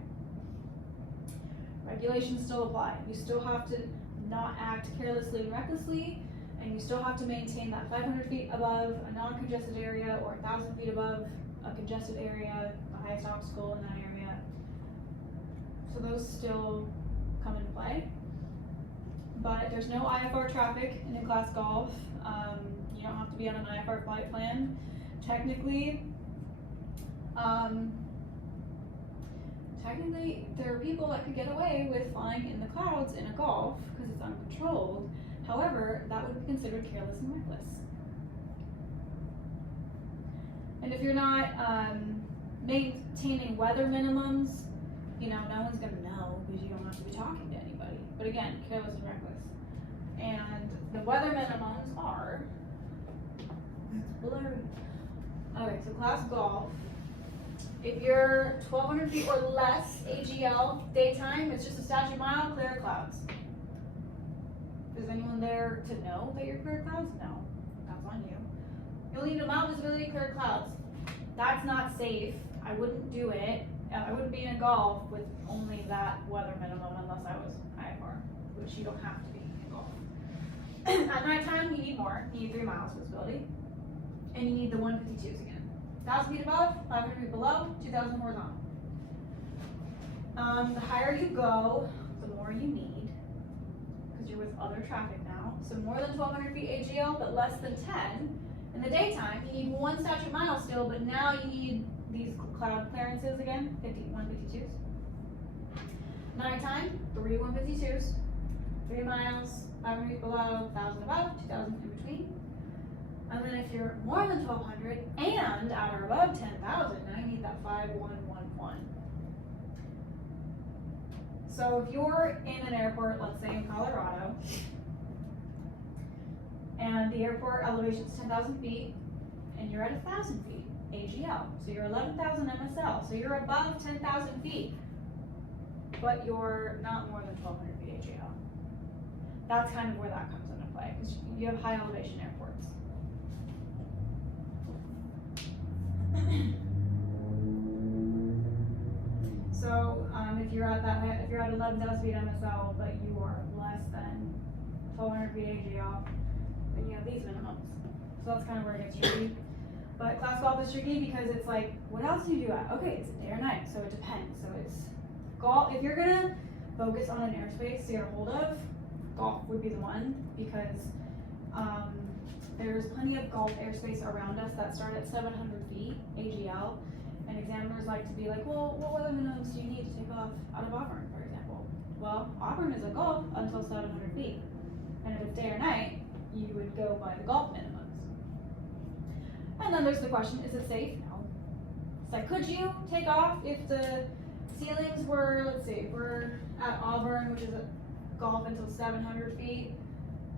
Regulations still apply. You still have to not act carelessly and recklessly, and you still have to maintain that 500 feet above a non-congested area or 1,000 feet above a congested area, the highest obstacle in that area. So those still come into play. But there's no IFR traffic in class golf. You don't have to be on an IFR flight plan. Technically, there are people that could get away with flying in the clouds in a golf because it's uncontrolled. However, that would be considered careless and reckless. And if you're not maintaining weather minimums, no one's gonna know because you don't have to be talking to anybody. But again, careless and reckless. And the weather minimums are, blurry. Okay, so class golf. If you're 1,200 feet or less AGL daytime, it's just a statute mile, clear clouds. Is anyone there to know that you're clear clouds? No, that's on you. You'll need a mile visibility, clear clouds. That's not safe. I wouldn't do it. I wouldn't be in a golf with only that weather minimum unless I was IFR, which you don't have to be in golf. At nighttime, you need more. You need 3 miles visibility. And you need the 152s again. 1,000 feet above, 500 feet below, 2,000 horizontal. The higher you go, the more you need, because you're with other traffic now. So more than 1,200 feet AGL, but less than 10, In the daytime, you need 1 statute mile still, but now you need these cloud clearances again, 152s. Nighttime, 3 152s, 3 miles, 500 feet below, 1,000 above, 2,000 in between. And then if you're more than 1,200 and at or above 10,000, now you need that 5111. So if you're in an airport, let's say in Colorado, and the airport elevation is 10,000 feet, and you're at 1,000 feet, AGL. So you're 11,000 MSL, so you're above 10,000 feet, but you're not more than 1,200 feet AGL. That's kind of where that comes into play, because you have high elevation airports. So if you're at that, if you're at 11,000 feet MSL, but you are less than 1,200 feet AGL, then you have these minimums. So that's kind of where it gets tricky. But class golf is tricky because it's like, what else do you do at? Okay, it's a day or night, so it depends. So it's golf. If you're gonna focus on an airspace to get a hold of, golf would be the one, because there's plenty of golf airspace around us that start at 700 feet AGL, and examiners like to be like, well, what weather minimums do you need to take off out of Auburn, for example? Well, Auburn is a golf until 700 feet, and if it's day or night, you would go by the golf minimums. And then there's the question, is it safe? No. It's like, could you take off if the ceilings were, let's see, we're at Auburn, which is a golf until 700 feet.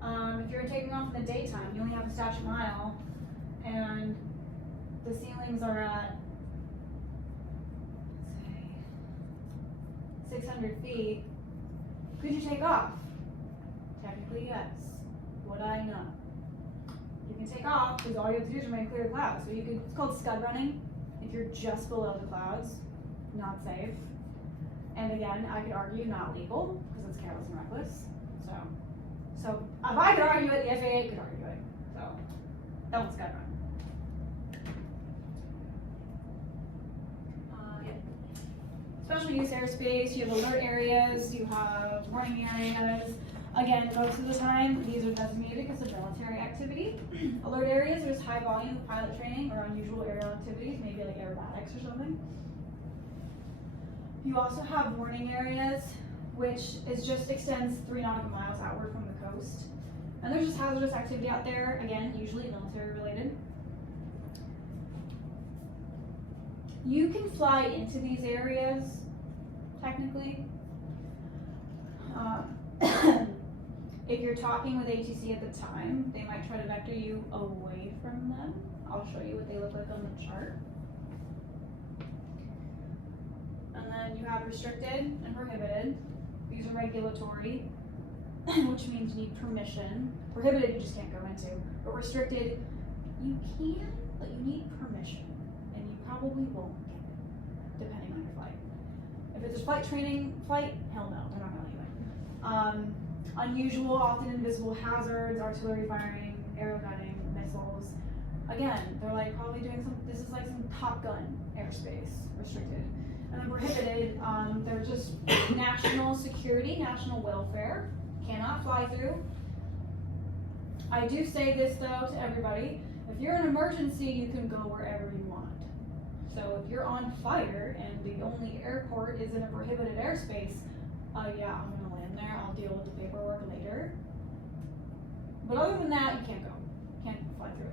If you're taking off in the daytime, you only have a statute mile, and the ceilings are at, let's say, 600 feet. Could you take off? Technically, yes. Would I? No. You can take off because all you have to do is remain clear of clouds. So you could, it's called scud running. If you're just below the clouds, not safe. And again, I could argue not legal because it's careless and reckless. So if I could argue it, the FAA could argue it. So don't scud run. Yeah. Special use airspace, you have alert areas, you have warning areas. Again, most of the time, these are designated because of military activity. Alert areas, there's high volume of pilot training or unusual aerial activities, maybe like aerobatics or something. You also have warning areas, which extends 3 nautical miles outward from the coast. And there's just hazardous activity out there, again, usually military related. You can fly into these areas, technically. If you're talking with ATC at the time, they might try to vector you away from them. I'll show you what they look like on the chart. And then you have restricted and prohibited. These are regulatory, which means you need permission. Prohibited, you just can't go into. But restricted, you can, but you need permission. And you probably won't get it, depending on your flight. If it's a flight training flight, hell no, they're not gonna let you in. Unusual, often invisible hazards, artillery firing, aero gunning, missiles. Again, they're like probably doing this is like some Top Gun airspace, restricted. And then prohibited, they're just national security, national welfare, cannot fly through. I do say this though to everybody, if you're in an emergency, you can go wherever you want. So if you're on fire and the only airport is in a prohibited airspace, yeah, I'm gonna land there, I'll deal with the paperwork later. But other than that, you can't go, can't fly through it.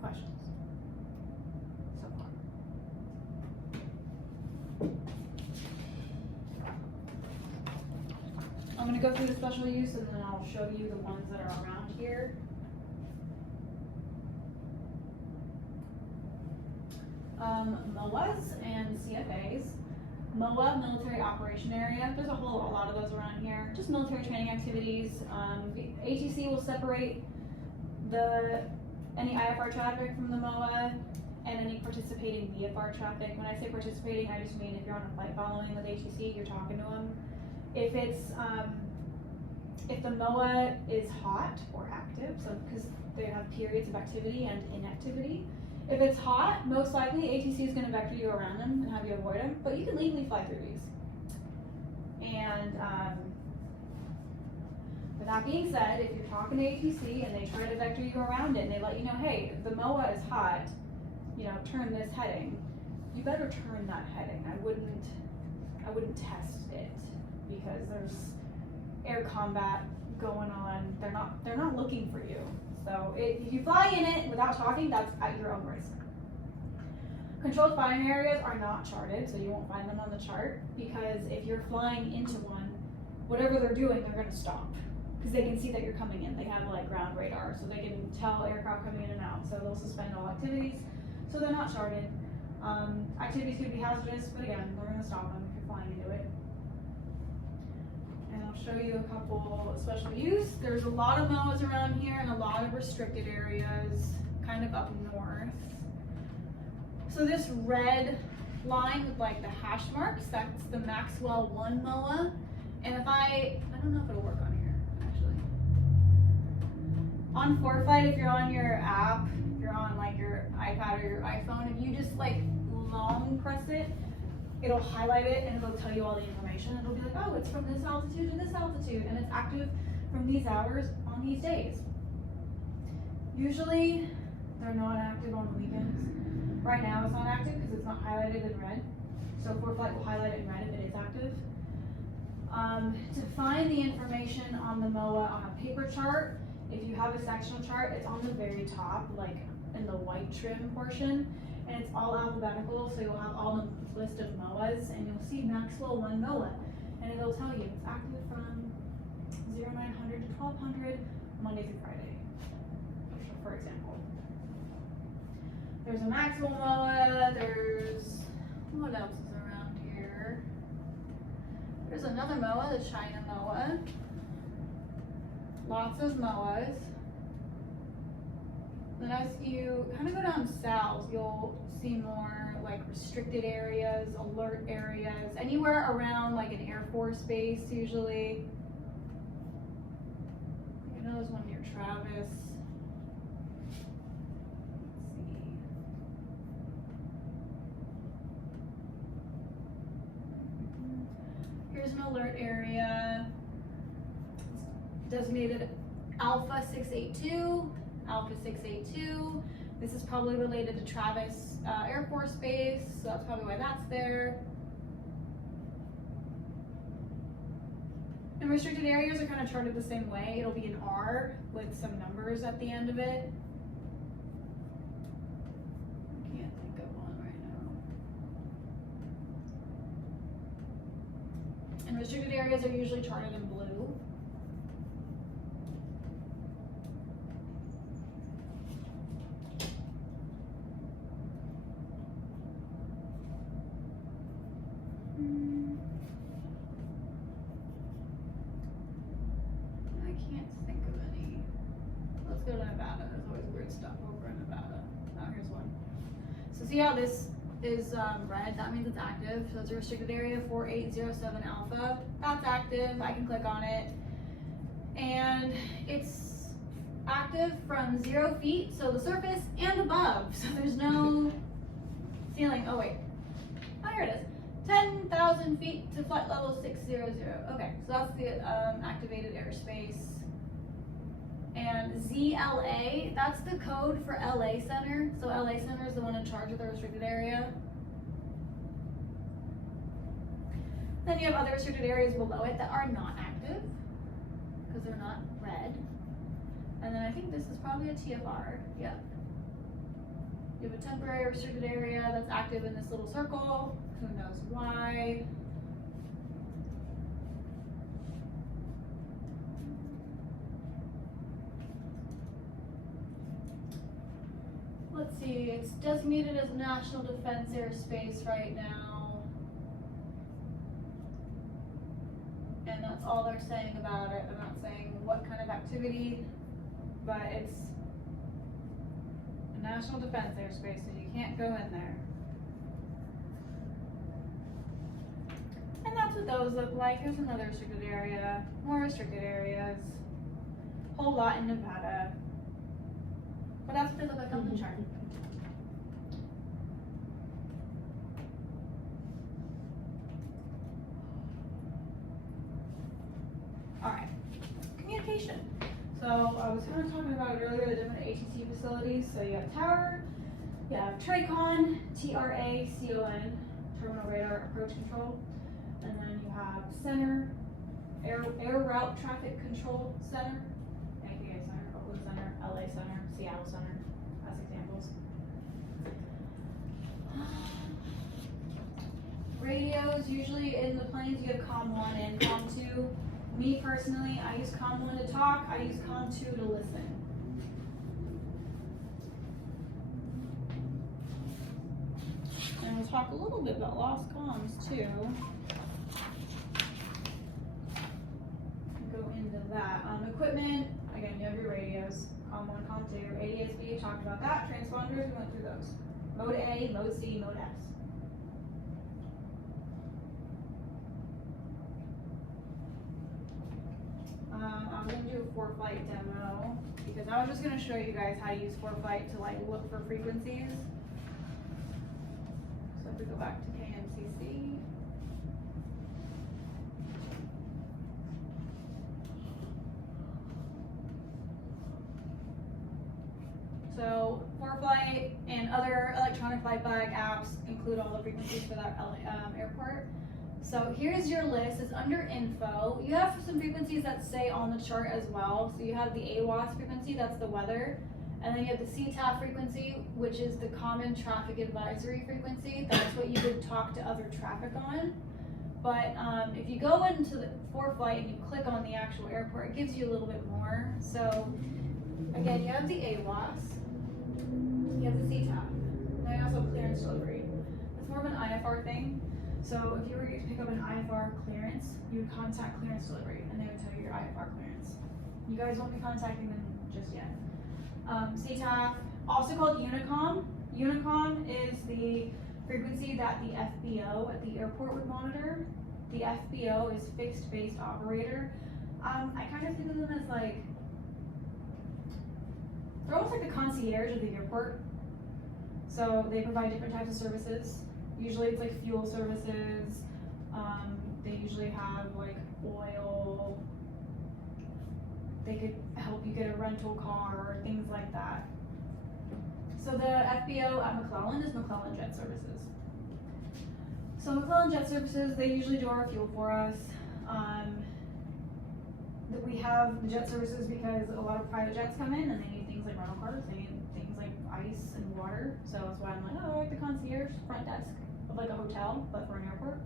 Questions so far? I'm going to go through the special use and then I'll show you the ones that are around here. MOAs and CFAs. MOA, Military Operation Area. There's a lot of those around here. Just military training activities. ATC will separate any IFR traffic from the MOA and any participating VFR traffic. When I say participating, I just mean if you're on a flight following with ATC, you're talking to them. If it's if the MOA is hot or active, so because they have periods of activity and inactivity. If it's hot, most likely ATC is going to vector you around them and have you avoid them, but you can legally fly through these. And With that being said, if you're talking to ATC and they try to vector you around it and they let you know, hey, the MOA is hot, you know, turn this heading, you better turn that heading. I wouldn't test it because there's air combat going on. They're not looking for you. So if you fly in it without talking, that's at your own risk. Controlled flying areas are not charted, so you won't find them on the chart, because if you're flying into one, whatever they're doing, they're gonna stop. Because they can see that you're coming in. They have like ground radar, so they can tell aircraft coming in and out. So they'll suspend all activities. So they're not charted. Activities could be hazardous, but again, they're gonna stop them if you're flying into it. And I'll show you a couple special use. There's a lot of MOAs around here and a lot of restricted areas, kind of up north. So this red line with like the hash marks, that's the Maxwell 1 MOA. And if I don't know if it'll work on here, actually. On ForeFlight, if you're on your app, if you're on like your iPad or your iPhone, if you just like long press it, it'll highlight it and it'll tell you all the information. It'll be like, oh, it's from this altitude to this altitude, and it's active from these hours on these days. Usually, they're not active on the weekends. Right now, it's not active because it's not highlighted in red. So ForeFlight will highlight it in red if it is active. To find the information on the MOA on a paper chart, if you have a sectional chart, it's on the very top, like in the white trim portion, and it's all alphabetical, so you'll have all the list of MOAs, and you'll see Maxwell 1 MOA, and it'll tell you it's active from 0900 to 1200, Monday through Friday, for example. There's a Maxwell MOA, what else is around here? There's another MOA, the China MOA. Lots of MOAs. Then as you kind of go down south, you'll see more like restricted areas, alert areas, anywhere around like an Air Force base usually. I know there's one near Travis. Here's an alert area, designated Alpha 682, Alpha 682. This is probably related to Travis Air Force Base, so that's probably why that's there. And restricted areas are kind of charted the same way. It'll be an R with some numbers at the end of it. I can't think of one right now. And restricted areas are usually charted in blue. I can't think of any. Let's go to Nevada. There's always weird stuff over in Nevada. Oh, here's one. So see how this is red? That means it's active. So it's a restricted area 4807 Alpha. That's active. I can click on it. And it's active from 0 feet, so the surface and above. So there's no ceiling. Oh wait. Oh, here it is. 10,000 feet to flight level 600. Okay, so that's the activated airspace. And ZLA, that's the code for LA Center. So LA Center is the one in charge of the restricted area. Then you have other restricted areas below it that are not active because they're not red. And then I think this is probably a TFR. Yep. You have a temporary restricted area that's active in this little circle. Who knows why? Let's see, it's designated as national defense airspace right now. And that's all they're saying about it. They're not saying what kind of activity, but it's a national defense airspace, so you can't go in there. And that's what those look like. Here's another restricted area, more restricted areas, whole lot in Nevada. But that's what they look like on the chart. All right, communication. I was kind of talking about it earlier, the different ATC facilities. So you have tower, you have TRACON, TRACON, terminal radar approach control, and then you have center, air route traffic control center, AKA center, Oakland Center, LA Center, Seattle Center, as examples. Radios, usually in the planes you have COM1 and COM2. Me personally, I use COM1 to talk, I use COM2 to listen. And we'll talk a little bit about lost comms too. Go into that. Equipment, again, you have your radios, COM1, COM2, ADSB, talked about that. Transponders, we went through those. Mode A, Mode C, Mode S. I'm going to do a ForeFlight demo because I was just going to show you guys how to use ForeFlight to like look for frequencies. So if we go back to KMCC. So ForeFlight and other electronic flight bag apps include all the frequencies for that airport. So here's your list. It's under info. You have some frequencies that say on the chart as well. So you have the AWAS frequency, that's the weather. And then you have the CTAF frequency, which is the common traffic advisory frequency. That's what you would talk to other traffic on. But if you go into the ForeFlight and you click on the actual airport, it gives you a little bit more. So again, you have the AWAS, you have the CTAF, and then you also have clearance delivery. It's more of an IFR thing. So if you were to pick up an IFR clearance, you would contact clearance delivery and they would tell you your IFR clearance. You guys won't be contacting them just yet. CTAF, also called Unicom. Unicom is the frequency that the FBO at the airport would monitor. The FBO is fixed base operator. I kind of think of them as like, they're almost like the concierge of the airport. So they provide different types of services. Usually it's like fuel services, they usually have like oil, they could help you get a rental car or things like that. So the FBO at McClellan is McClellan Jet Services. So McClellan Jet Services, they usually do our fuel for us. We have the jet services because a lot of private jets come in and they need things like rental cars, they need things like ice and water. So that's why I'm like, oh, I like the concierge front desk of like a hotel, but for an airport.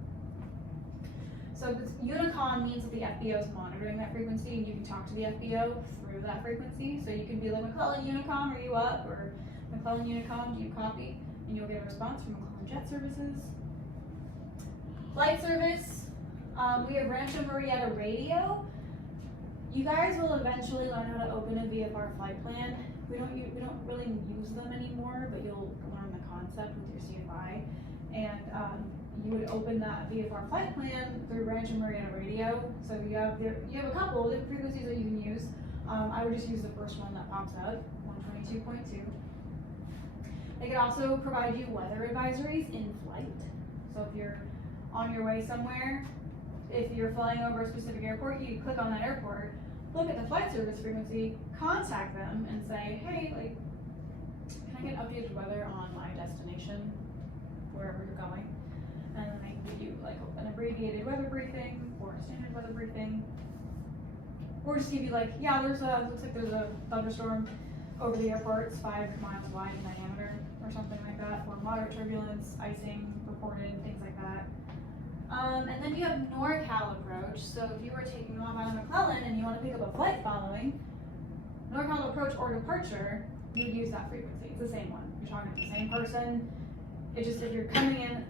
So this Unicom means that the FBO is monitoring that frequency and you can talk to the FBO through that frequency. So you can be like, McClellan Unicom, are you up? Or McClellan Unicom, do you copy? And you'll get a response from McClellan Jet Services. Flight service, we have Rancho Marietta Radio. You guys will eventually learn how to open a VFR flight plan. We don't really use them anymore, but you'll learn the concept with your CFI. And you would open that VFR flight plan through Rancho Marietta Radio. So you have a couple of different frequencies that you can use. I would just use the first one that pops up, 122.2. They could also provide you weather advisories in flight. So if you're on your way somewhere, if you're flying over a specific airport, you click on that airport, look at the flight service frequency, contact them and say, hey, like, can I get updated weather on my destination, wherever you're going? And then they give you like an abbreviated weather briefing or a standard weather briefing. Or just give you like, yeah, looks like there's a thunderstorm over the airport, it's 5 miles wide in diameter or something like that, or moderate turbulence, icing reported, things like that. And then you have NorCal approach. So if you were taking off out of McClellan and you want to pick up a flight following, NorCal approach or departure, you would use that frequency. It's the same one. You're talking to the same person. It's just if you're coming in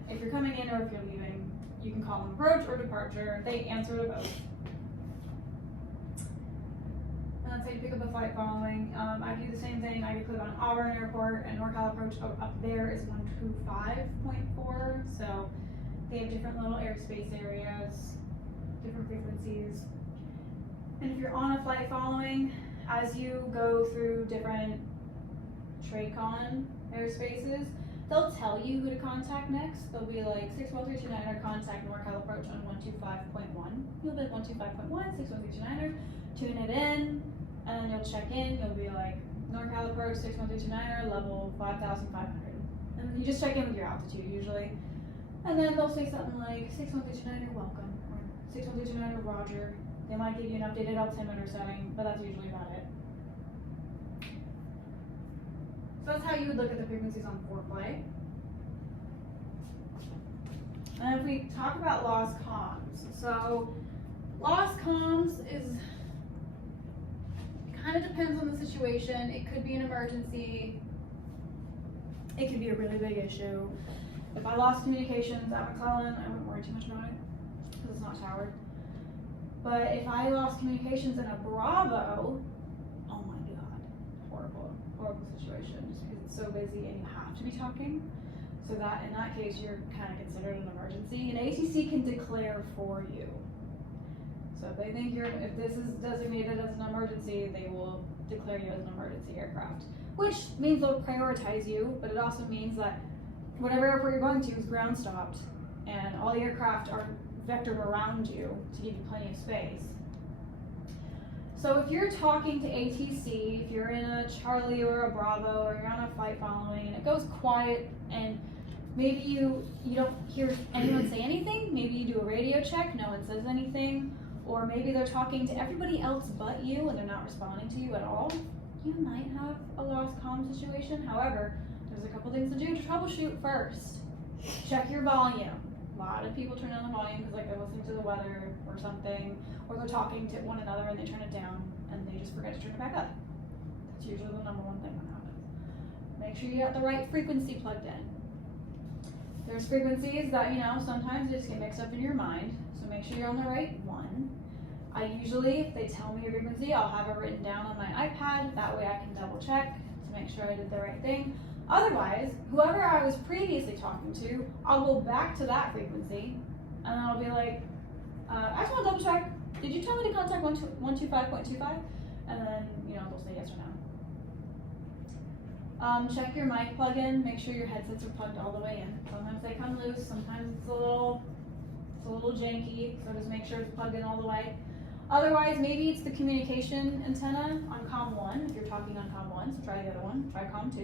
or if you're leaving, you can call them approach or departure. They answer to both. And let's say you pick up a flight following. I do the same thing. I could click on Auburn Airport and NorCal approach up there is 125.4. So they have different little airspace areas, different frequencies. And if you're on a flight following, as you go through different TRACON airspaces, they'll tell you who to contact next. They'll be like 61329er contact NorCal approach on 125.1. You'll be 125.1, 61329er, tune it in, and then you'll check in, you'll be like, NorCal approach 61329er, level 5,500. And you just check in with your altitude usually. And then they'll say something like 61329er, welcome, or 61329er, roger. They might give you an updated altimeter setting, but that's usually about it. So that's how you would look at the frequencies on foreplay. And if we talk about lost comms, so lost comms is, kind of depends on the situation. It could be an emergency. It could be a really big issue. If I lost communications at McClellan, I wouldn't worry too much about it because it's not towered. But if I lost communications in a Bravo, oh my God, horrible, horrible situation just because it's so busy and you have to be talking. So that, in that case, you're kind of considered an emergency. And ATC can declare for you. So if they think if this is designated as an emergency, they will declare you as an emergency aircraft. Which means they'll prioritize you, but it also means that whatever airport you're going to is ground stopped, and all the aircraft are vectored around you to give you plenty of space. So if you're talking to ATC, if you're in a Charlie or a Bravo, or you're on a flight following, and it goes quiet, and maybe you don't hear anyone say anything, maybe you do a radio check, no one says anything, or maybe they're talking to everybody else but you and they're not responding to you at all, you might have a lost comm situation. However, there's a couple things to do to troubleshoot first. Check your volume. A lot of people turn down the volume because like they're listening to the weather or something, or they're talking to one another and they turn it down and they just forget to turn it back up. That's usually the number one thing that happens. Make sure you got the right frequency plugged in. There's frequencies that, sometimes they just get mixed up in your mind, so make sure you're on the right one. I usually, if they tell me a frequency, I'll have it written down on my iPad, that way I can double check to make sure I did the right thing. Otherwise, whoever I was previously talking to, I'll go back to that frequency, and then I'll be like, I just want to double check, did you tell me to contact 125.25? And then, they'll say yes or no. Check your mic plug-in, make sure your headsets are plugged all the way in. Sometimes they come loose, sometimes it's a little janky, so just make sure it's plugged in all the way. Otherwise, maybe it's the communication antenna on COM 1, if you're talking on COM 1, so try the other one, try COM 2,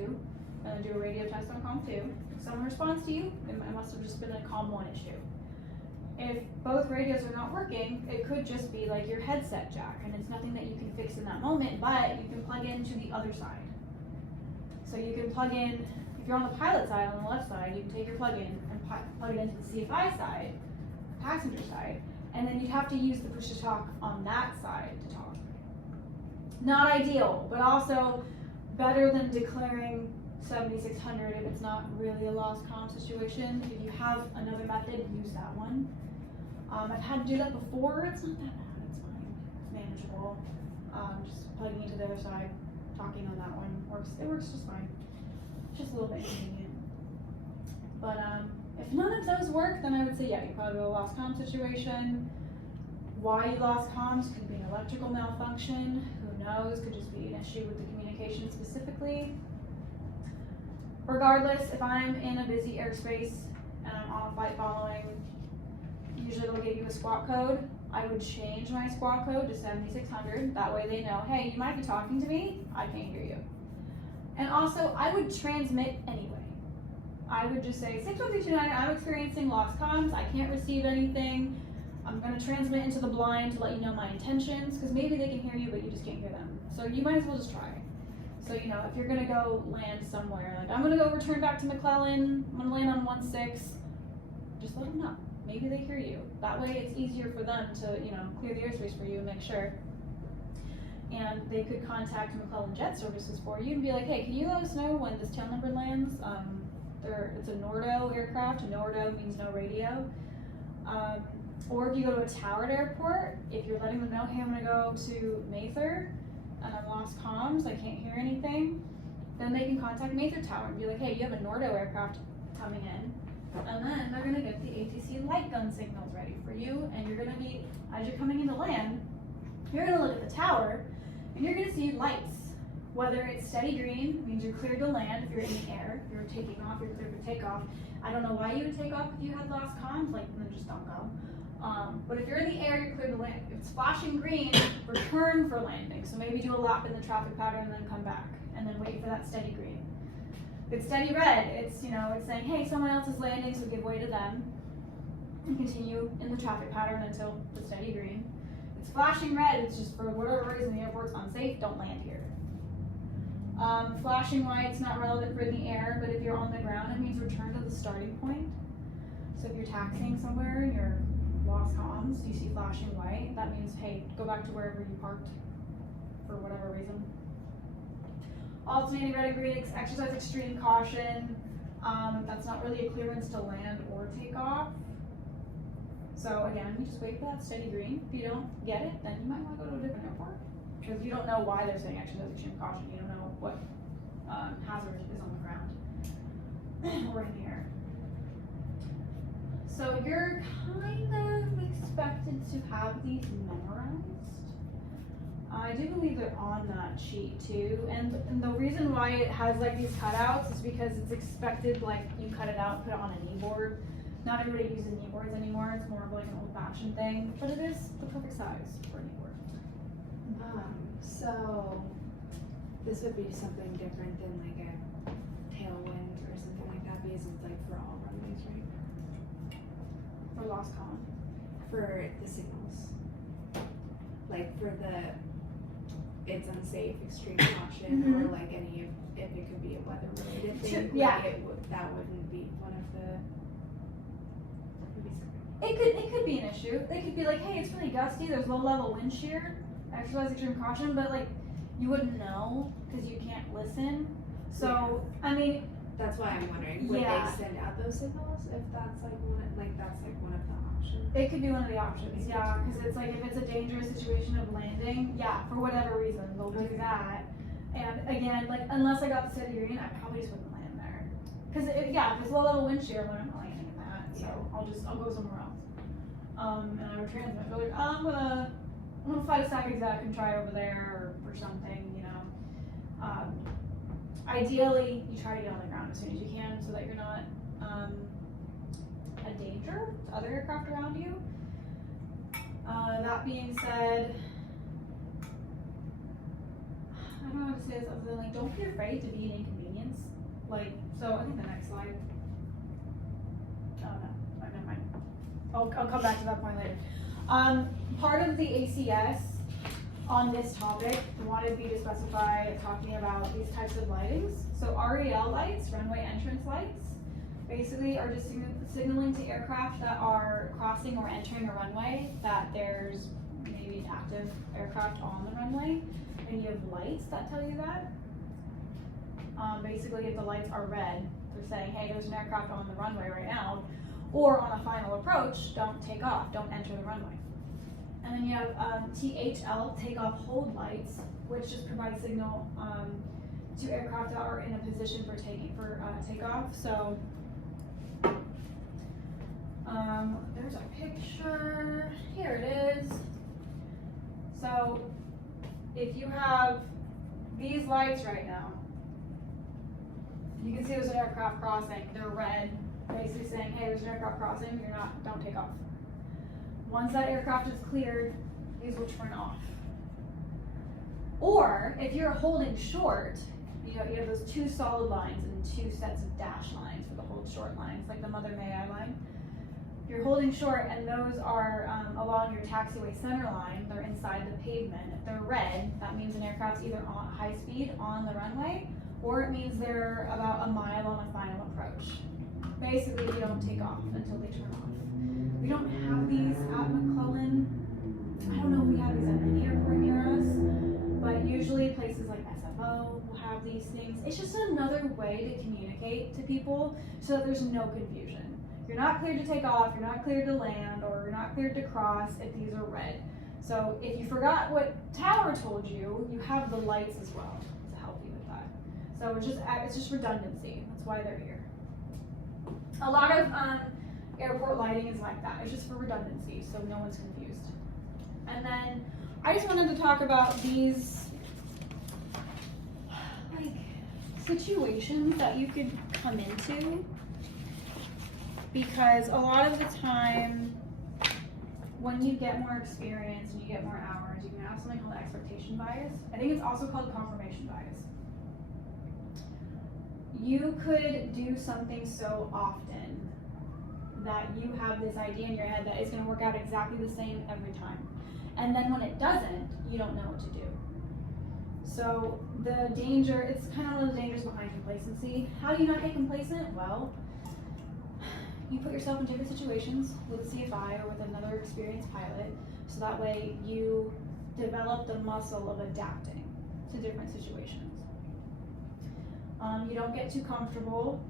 and then do a radio test on COM 2. If someone responds to you, it must have just been a COM 1 issue. If both radios are not working, it could just be like your headset jack, and it's nothing that you can fix in that moment, but you can plug into the other side. So you can plug in, if you're on the pilot side, on the left side, you can take your plug-in and plug it into the CFI side, passenger side, and then you'd have to use the push-to-talk on that side to talk. Not ideal, but also better than declaring 7600 if it's not really a lost comm situation. If you have another method, use that one. I've had to do that before. It's not that bad. It's fine. It's manageable. Just plugging into the other side, talking on that one works. It works just fine. It's just a little bit inconvenient. But if none of those work, then I would say yeah, you probably have a lost comm situation. Why you lost comms could be an electrical malfunction. Who knows? Could just be an issue with the communication specifically. Regardless, if I'm in a busy airspace and I'm on a flight following, usually they'll give you a squawk code. I would change my squawk code to 7600. That way they know, hey, you might be talking to me, I can't hear you. And also, I would transmit anyway. I would just say, 61329, I'm experiencing lost comms, I can't receive anything. I'm going to transmit into the blind to let you know my intentions, because maybe they can hear you, but you just can't hear them. So you might as well just try. So, if you're going to go land somewhere, like I'm going to go return back to McClellan, I'm going to land on 16, just let them know. Maybe they hear you. That way it's easier for them to, clear the airspace for you and make sure. And they could contact McClellan Jet Services for you and be like, hey, can you let us know when this tail number lands? It's a Nordo aircraft. Nordo means no radio. Or if you go to a towered airport, if you're letting them know, hey, I'm going to go to Mather and I've lost comms, I can't hear anything, then they can contact Mather Tower and be like, hey, you have a Nordo aircraft coming in. And then they're going to get the ATC light gun signals ready for you, and you're going to be, as you're coming into land, you're going to look at the tower, and you're going to see lights. Whether it's steady green, means you're cleared to land if you're in the air. If you're taking off, you're cleared to take off. I don't know why you would take off if you had lost comms, then just don't go. But if you're in the air, you're clear to land. If it's flashing green, return for landing. So maybe do a lap in the traffic pattern and then come back, and then wait for that steady green. If it's steady red, it's saying, hey, someone else is landing, so give way to them, and continue in the traffic pattern until the steady green. If it's flashing red, it's just for whatever reason the airport's unsafe, don't land here. Flashing white's not relevant for in the air, but if you're on the ground, it means return to the starting point. So if you're taxiing somewhere and you're lost comms, you see flashing white, that means, hey, go back to wherever you parked for whatever reason. Alternating red and green, exercise extreme caution. That's not really a clearance to land or take off. So again, you just wait for that steady green. If you don't get it, then you might want to go to a different airport, because you don't know why they're saying exercise extreme caution. You don't know what hazard is on the ground or in the air. So you're kind of expected to have these memorized. I do believe they're on that sheet too, and the reason why it has like these cutouts is because it's expected, like you cut it out, put it on a knee board. Not everybody uses knee boards anymore, it's more of like an old-fashioned thing, but it is the perfect size for a knee board. So this would be something different than like a tailwind or something like that, because it's like for all runways, right? For lost column. For the signals. Like for the it's unsafe, extreme caution, or like any if it could be a weather related thing, Yeah. like that wouldn't be one of the. It could be an issue. They could be like, hey, it's really gusty, there's low level wind shear, exercise extreme caution, but like you wouldn't know because you can't listen. So I mean, that's why I'm wondering, would they send out those signals if that's like one of the options? it could be one of the options, yeah, because it's like if it's a dangerous situation of landing, yeah, for whatever reason they'll do that. And again, like unless I got the steady green, I probably just wouldn't land there. Because if it's low level wind shear, I'm not landing in that, so I'll go somewhere else. And I would transmit, but like I'm gonna fly to Sac Exec and try over there or something, you know. Ideally, you try to get on the ground as soon as you can so that you're not a danger to other aircraft around you. That being said, I don't know how to say this other than like, don't be afraid to be an inconvenience. Like, so I think the next slide. Oh no, never mind. I'll come back to that point later. Part of the ACS on this topic wanted me to specify talking about these types of lightings. So REL lights, runway entrance lights, basically are just signaling to aircraft that are crossing or entering a runway that there's maybe an active aircraft on the runway, and you have lights that tell you that. Basically, if the lights are red, they're saying, hey, there's an aircraft on the runway right now, or on a final approach, don't take off, don't enter the runway. And then you have THL, takeoff hold lights, which just provide signal to aircraft that are in a position for takeoff. So there's a picture, here it is. So if you have these lights right now, you can see there's an aircraft crossing, they're red, basically saying, hey, there's an aircraft crossing, don't take off. Once that aircraft is cleared, these will turn off. Or if you're holding short, you have those two solid lines and two sets of dash lines for the hold short lines, like the Mother May I line. If you're holding short and those are along your taxiway center line, they're inside the pavement. If they're red, that means an aircraft's either on high speed on the runway, or it means they're about a mile on a final approach. Basically, you don't take off until they turn off. We don't have these at McClellan. I don't know if we have these at any airport near us, but usually places like SFO will have these things. It's just another way to communicate to people so that there's no confusion. You're not cleared to take off, you're not cleared to land, or you're not cleared to cross if these are red. So if you forgot what tower told you, you have the lights as well to help you with that. So it's just redundancy. That's why they're here. A lot of airport lighting is like that. It's just for redundancy, so no one's confused. And then I just wanted to talk about these like situations that you could come into, because a lot of the time when you get more experience and you get more hours, you can have something called expectation bias. I think it's also called confirmation bias. You could do something so often that you have this idea in your head that it's going to work out exactly the same every time. And then when it doesn't, you don't know what to do. So the danger, it's kind of one of the dangers behind complacency. How do you not get complacent? Well, you put yourself in different situations with a CFI or with another experienced pilot, so that way you develop the muscle of adapting to different situations. You don't get too comfortable.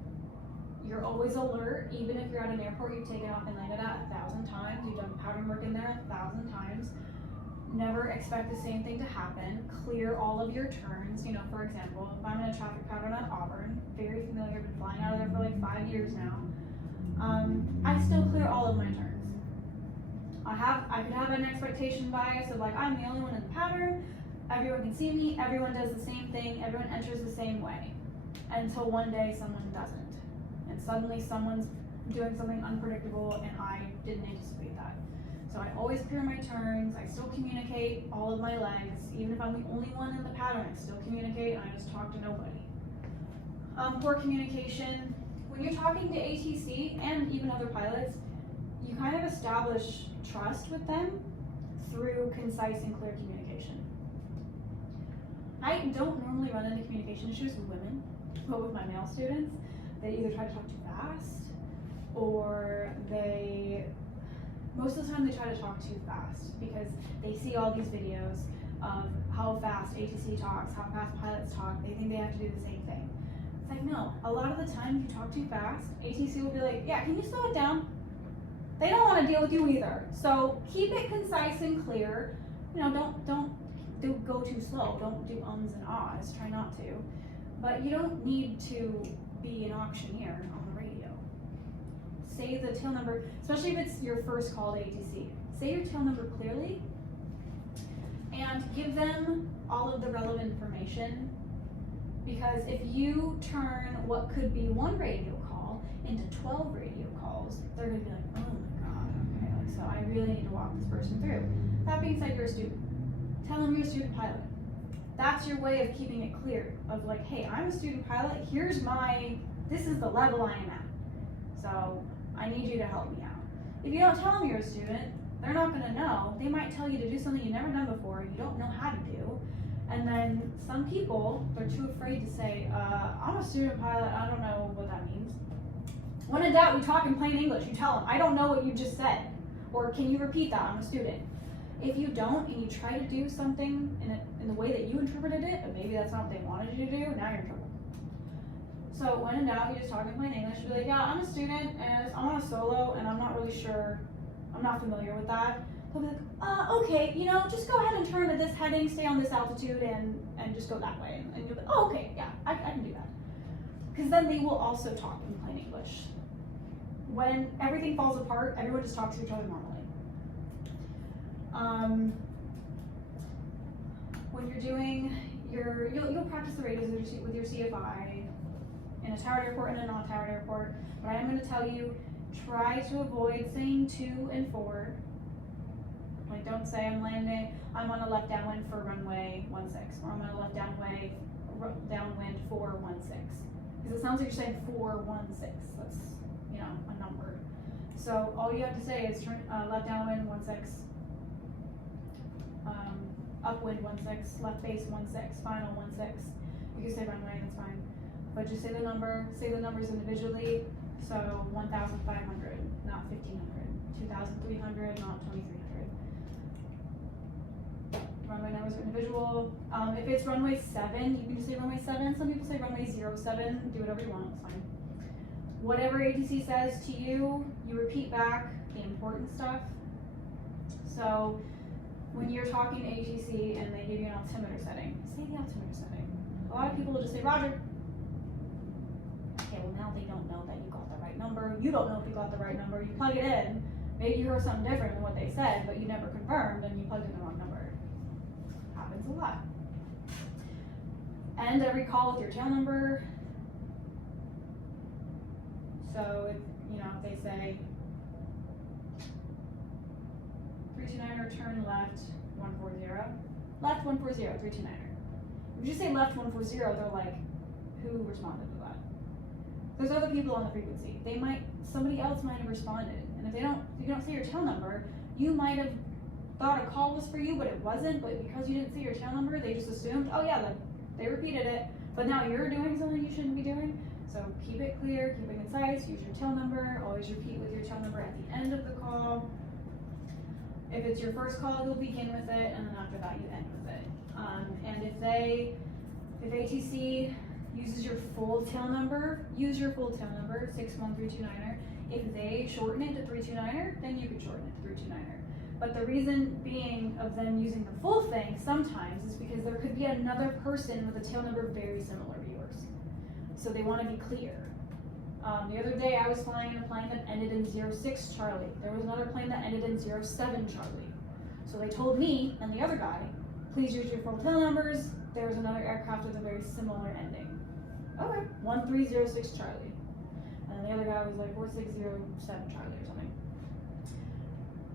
You're always alert, even if you're at an airport you've taken off and landed at 1,000 times. You've done pattern work in there 1,000 times. Never expect the same thing to happen. Clear all of your turns. You know, for example, if I'm in a traffic pattern at Auburn, very familiar, been flying out of there for like 5 years now. I still clear all of my turns. I could have an expectation bias of like, I'm the only one in the pattern, everyone can see me, everyone does the same thing, everyone enters the same way. Until one day someone doesn't. And suddenly someone's doing something unpredictable and I didn't anticipate that. So I always clear my turns, I still communicate all of my legs, even if I'm the only one in the pattern, I still communicate and I just talk to nobody. Poor communication. When you're talking to ATC and even other pilots, you kind of establish trust with them through concise and clear communication. I don't normally run into communication issues with women, but with my male students, they either try to talk too fast or most of the time they try to talk too fast because they see all these videos of how fast ATC talks, how fast pilots talk, they think they have to do the same thing. It's like, no, a lot of the time if you talk too fast, ATC will be like, yeah, can you slow it down? They don't want to deal with you either. So keep it concise and clear. You know, don't go too slow. Don't do ums and ahs, try not to. But you don't need to be an auctioneer on the radio. Say the tail number, especially if it's your first call to ATC. Say your tail number clearly and give them all of the relevant information. Because if you turn what could be one radio call into 12 radio calls, they're gonna be like, oh my God, okay, like, so I really need to walk this person through. That being said, you're a student. Tell them you're a student pilot. That's your way of keeping it clear, of like, hey, I'm a student pilot, this is the level I am at. So I need you to help me out. If you don't tell them you're a student, they're not gonna know. They might tell you to do something you've never done before, you don't know how to do. And then some people, they're too afraid to say, I'm a student pilot, I don't know what that means. When in doubt, you talk in plain English. You tell them, I don't know what you just said. Or can you repeat that, I'm a student. If you don't, and you try to do something in the way that you interpreted it, but maybe that's not what they wanted you to do, now you're in trouble. So when in doubt, you just talk in plain English. Be like, yeah, I'm a student, and I'm on a solo, and I'm not really sure, I'm not familiar with that. They'll be like, okay, you know, just go ahead and turn to this heading, stay on this altitude, and just go that way. And you'll be like, oh, okay, yeah, I can do that. Because then they will also talk in plain English. When everything falls apart, everyone just talks to each other normally. When you're doing you'll practice the radios with your CFI in a towered airport and a non-towered airport. But I am going to tell you, try to avoid saying to and forward. Like, don't say I'm on a left downwind for runway 16, or I'm on a left downwind for 16. Because it sounds like you're saying 416. That's, you know, a number. So all you have to say is turn left downwind 16, upwind 16, left base 16, final 16. You can say runway, that's fine. But just say the numbers individually. So 1,500, not 1,500. 2,300, not 2,300. Runway numbers are individual. If it's runway 7, you can just say runway 7. Some people say runway 07. Do whatever you want, it's fine. Whatever ATC says to you, you repeat back the important stuff. So when you're talking to ATC and they give you an altimeter setting, say the altimeter setting. A lot of people will just say, Roger. Okay, well now they don't know that you got the right number. You don't know if you got the right number. You plug it in. Maybe you heard something different than what they said, but you never confirmed and you plugged in the wrong number. Happens a lot. End every call with your tail number. So if they say 329er, turn left 140. Left 140, 329er. If you just say left 140, they're like, who responded to that? There's other people on the frequency. Somebody else might have responded. And if you don't see your tail number, you might have thought a call was for you, but it wasn't. But because you didn't see your tail number, they just assumed, oh yeah, they repeated it. But now you're doing something you shouldn't be doing. So keep it clear, keep it concise, use your tail number, always repeat with your tail number at the end of the call. If it's your first call, you'll begin with it, and then after that you end with it. And if ATC uses your full tail number, use your full tail number, 61329er. If they shorten it to 329er, then you can shorten it to 329er. But the reason being of them using the full thing sometimes is because there could be another person with a tail number very similar to yours. So they want to be clear. The other day I was flying in a plane that ended in 06 Charlie. There was another plane that ended in 07 Charlie. So they told me and the other guy, please use your full tail numbers. There was another aircraft with a very similar ending. Okay, 1306 Charlie. And then the other guy was like 4607 Charlie or something.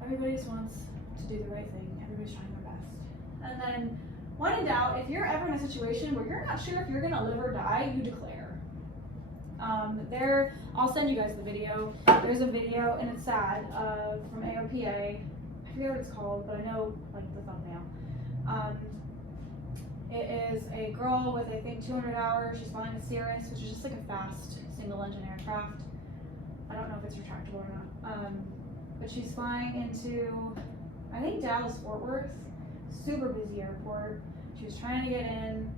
Everybody just wants to do the right thing. Everybody's trying their best. And then, when in doubt, if you're ever in a situation where you're not sure if you're gonna live or die, you declare. I'll send you guys the video. There's a video, and it's sad, from AOPA. I forget what it's called, but I know like the thumbnail. It is a girl with I think 200 hours. She's flying a Cirrus, which is just like a fast single-engine aircraft. I don't know if it's retractable or not. But she's flying into, I think, Dallas-Fort Worth, super busy airport. She was trying to get in,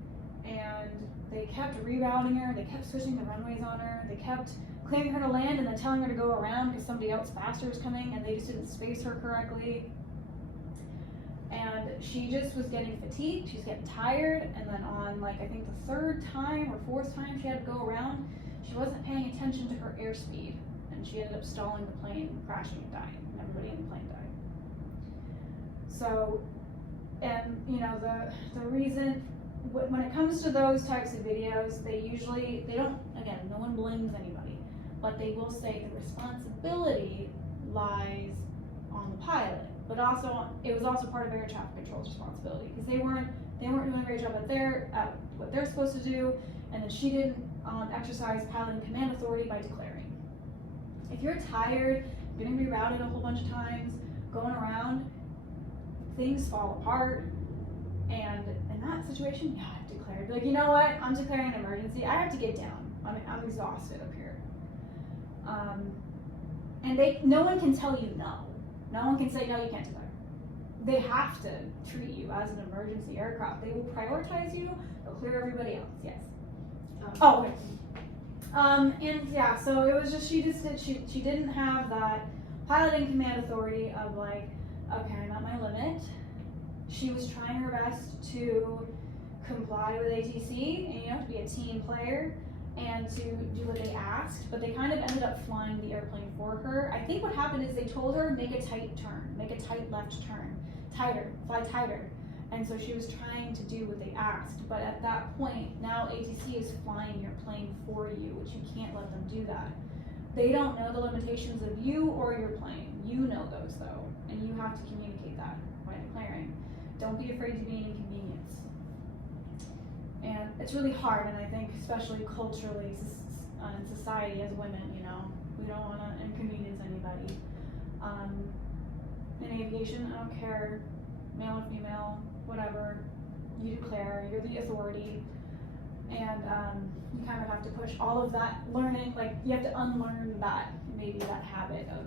and they kept rerouting her. They kept switching the runways on her. They kept clearing her to land and then telling her to go around because somebody else faster was coming, and they just didn't space her correctly. And she just was getting fatigued. She's getting tired, and then on like I think the third time or fourth time she had to go around, she wasn't paying attention to her airspeed. And she ended up stalling the plane, crashing and dying, and everybody in the plane died. So, and you know, the reason, when it comes to those types of videos, they don't, again, no one blames anybody, but they will say the responsibility lies on the pilot, but also, it was also part of air traffic control's responsibility, because they weren't doing a great job at what they're supposed to do, and then she didn't exercise piloting command authority by declaring. If you're tired, getting rerouted a whole bunch of times, going around, things fall apart, and in that situation, you have to declare. Be like, you know what? I'm declaring an emergency. I have to get down. I'm exhausted up here. And no one can tell you no. No one can say, no, you can't declare. They have to treat you as an emergency aircraft. They will prioritize you. They'll clear everybody else. Yes. Oh, okay. And yeah, so it was just, she didn't have that piloting command authority of like, okay, I'm at my limit. She was trying her best to comply with ATC, and you have to be a team player and to do what they asked, but they kind of ended up flying the airplane for her. I think what happened is they told her, make a tight turn, make a tight left turn, tighter, fly tighter. And so she was trying to do what they asked, but at that point, now ATC is flying your plane for you, which you can't let them do that. They don't know the limitations of you or your plane. You know those though, and you have to communicate that by declaring. Don't be afraid to be an inconvenience. And it's really hard, and I think especially culturally in society as women, you know, we don't want to inconvenience anybody. In aviation, I don't care, male or female, whatever, you declare, you're the authority, and you kind of have to push all of that learning, like you have to unlearn that, maybe that habit of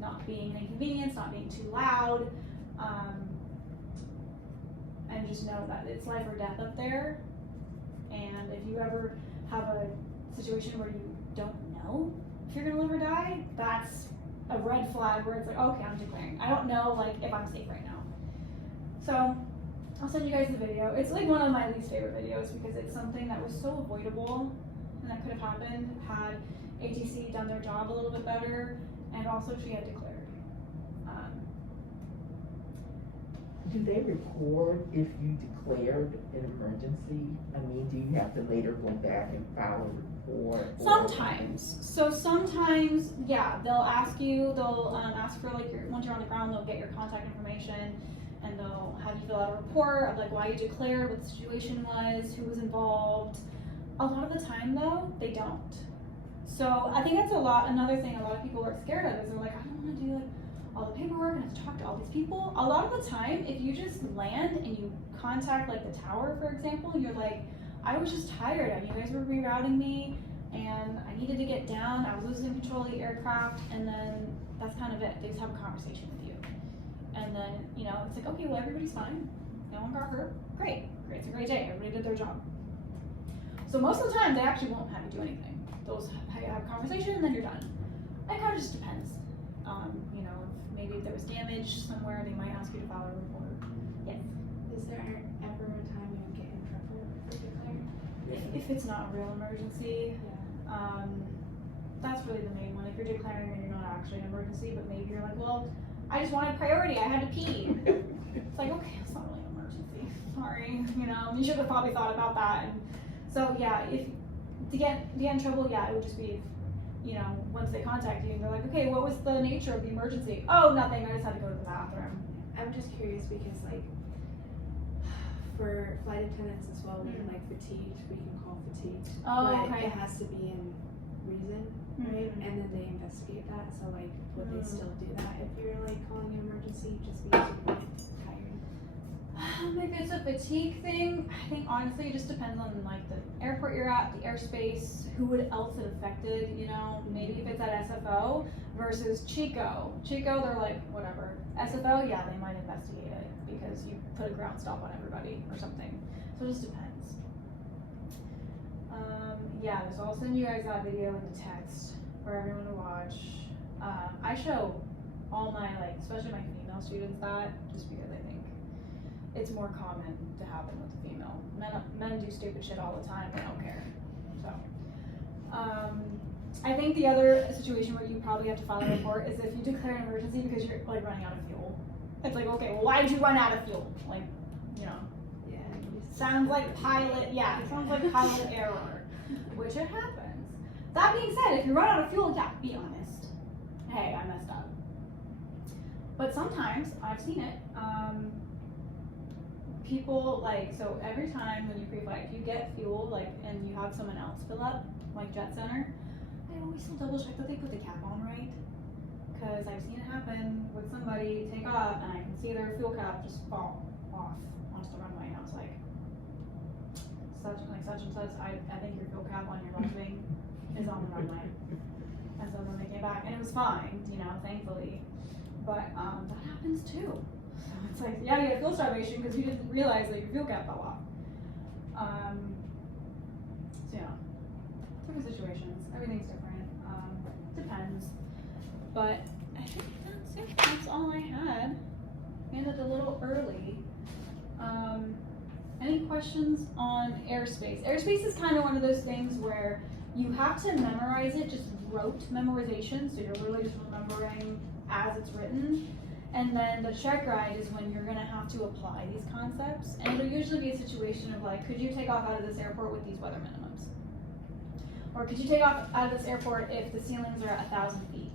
not being an inconvenience, not being too loud, and just know that it's life or death up there. And if you ever have a situation where you don't know if you're gonna live or die, that's a red flag where it's like, okay, I'm declaring. I don't know like if I'm safe right now. So I'll send you guys the video. It's like one of my least favorite videos because it's something that was so avoidable and that could have happened had ATC done their job a little bit better, and also she had declared. do they record if you declared an emergency? I mean, do you have to later go back and file a report? Sometimes. So sometimes, yeah, they'll ask for like once you're on the ground, they'll get your contact information and they'll have you fill out a report of like why you declared, what the situation was, who was involved. A lot of the time though, they don't. So I think that's another thing a lot of people are scared of is they're like, I don't want to do like all the paperwork and have to talk to all these people. A lot of the time, if you just land and you contact like the tower, for example, and you're like, I was just tired and you guys were rerouting me and I needed to get down, I was losing control of the aircraft, and then that's kind of it. They just have a conversation with you. And then, you know, it's like, okay, well, everybody's fine. No one got hurt. Great. It's a great day. Everybody did their job. So most of the time, they actually won't have you do anything. They'll just have a conversation and then you're done. It kind of just depends. You know, maybe if there was damage somewhere, they might ask you to file a report. Yes. Is there ever a time you would get in trouble for declaring? If it's not a real emergency, that's really the main one. If you're declaring and you're not actually an emergency, but maybe you're like, well, I just wanted priority. I had to pee. It's like, okay, it's not really an emergency. Sorry, you know, you should have probably thought about that. And so yeah, if to get in trouble, yeah, it would just be, you know, once they contact you and they're like, okay, what was the nature of the emergency? Oh, nothing. I just had to go to the bathroom. I'm just curious because like for flight attendants as well, we can like fatigued, we can call fatigued. Oh, but okay. it has to be in reason, right? And then they investigate that. So like, would they still do that if you're like calling an emergency just because you're tired? If it's a fatigue thing, I think honestly it just depends on like the airport you're at, the airspace, who else it affected, you know, maybe if it's at SFO versus Chico. Chico, they're like, whatever. SFO, yeah, they might investigate it because you put a ground stop on everybody or something. So it just depends. Yeah, so I'll send you guys that video in the text for everyone to watch. I show all my, like, especially my female students that, just because I think it's more common to happen with the female. Men do stupid shit all the time, they don't care. So, I think the other situation where you probably have to file a report is if you declare an emergency because you're like running out of fuel. It's like, okay, well, why did you run out of fuel? Like, you know, Yeah. sounds like pilot error, which it happens. That being said, if you run out of fuel, yeah, be honest. Hey, I messed up. But sometimes, I've seen it, people, like, so every time when you pre-flight, if you get fuel, like, and you have someone else fill up, like Jet Center, I always still double check that they put the cap on right. Because I've seen it happen with somebody take off, and I can see their fuel cap just fall off onto the runway, and I was like, such and such, I think your fuel cap on your left wing is on the runway. And so then they came back, and it was fine, you know, thankfully. But that happens too. So it's like, yeah, you had fuel starvation because you didn't realize that your fuel cap fell off. So yeah, different situations. Everything's different. Depends. But I think that's it. That's all I had. Ended a little early. Any questions on airspace? Airspace is kind of one of those things where you have to memorize it, just rote memorization, so you're really just remembering as it's written. And then the check ride is when you're gonna have to apply these concepts. And it'll usually be a situation of like, could you take off out of this airport with these weather minimums? Or could you take off out of this airport if the ceilings are at 1,000 feet?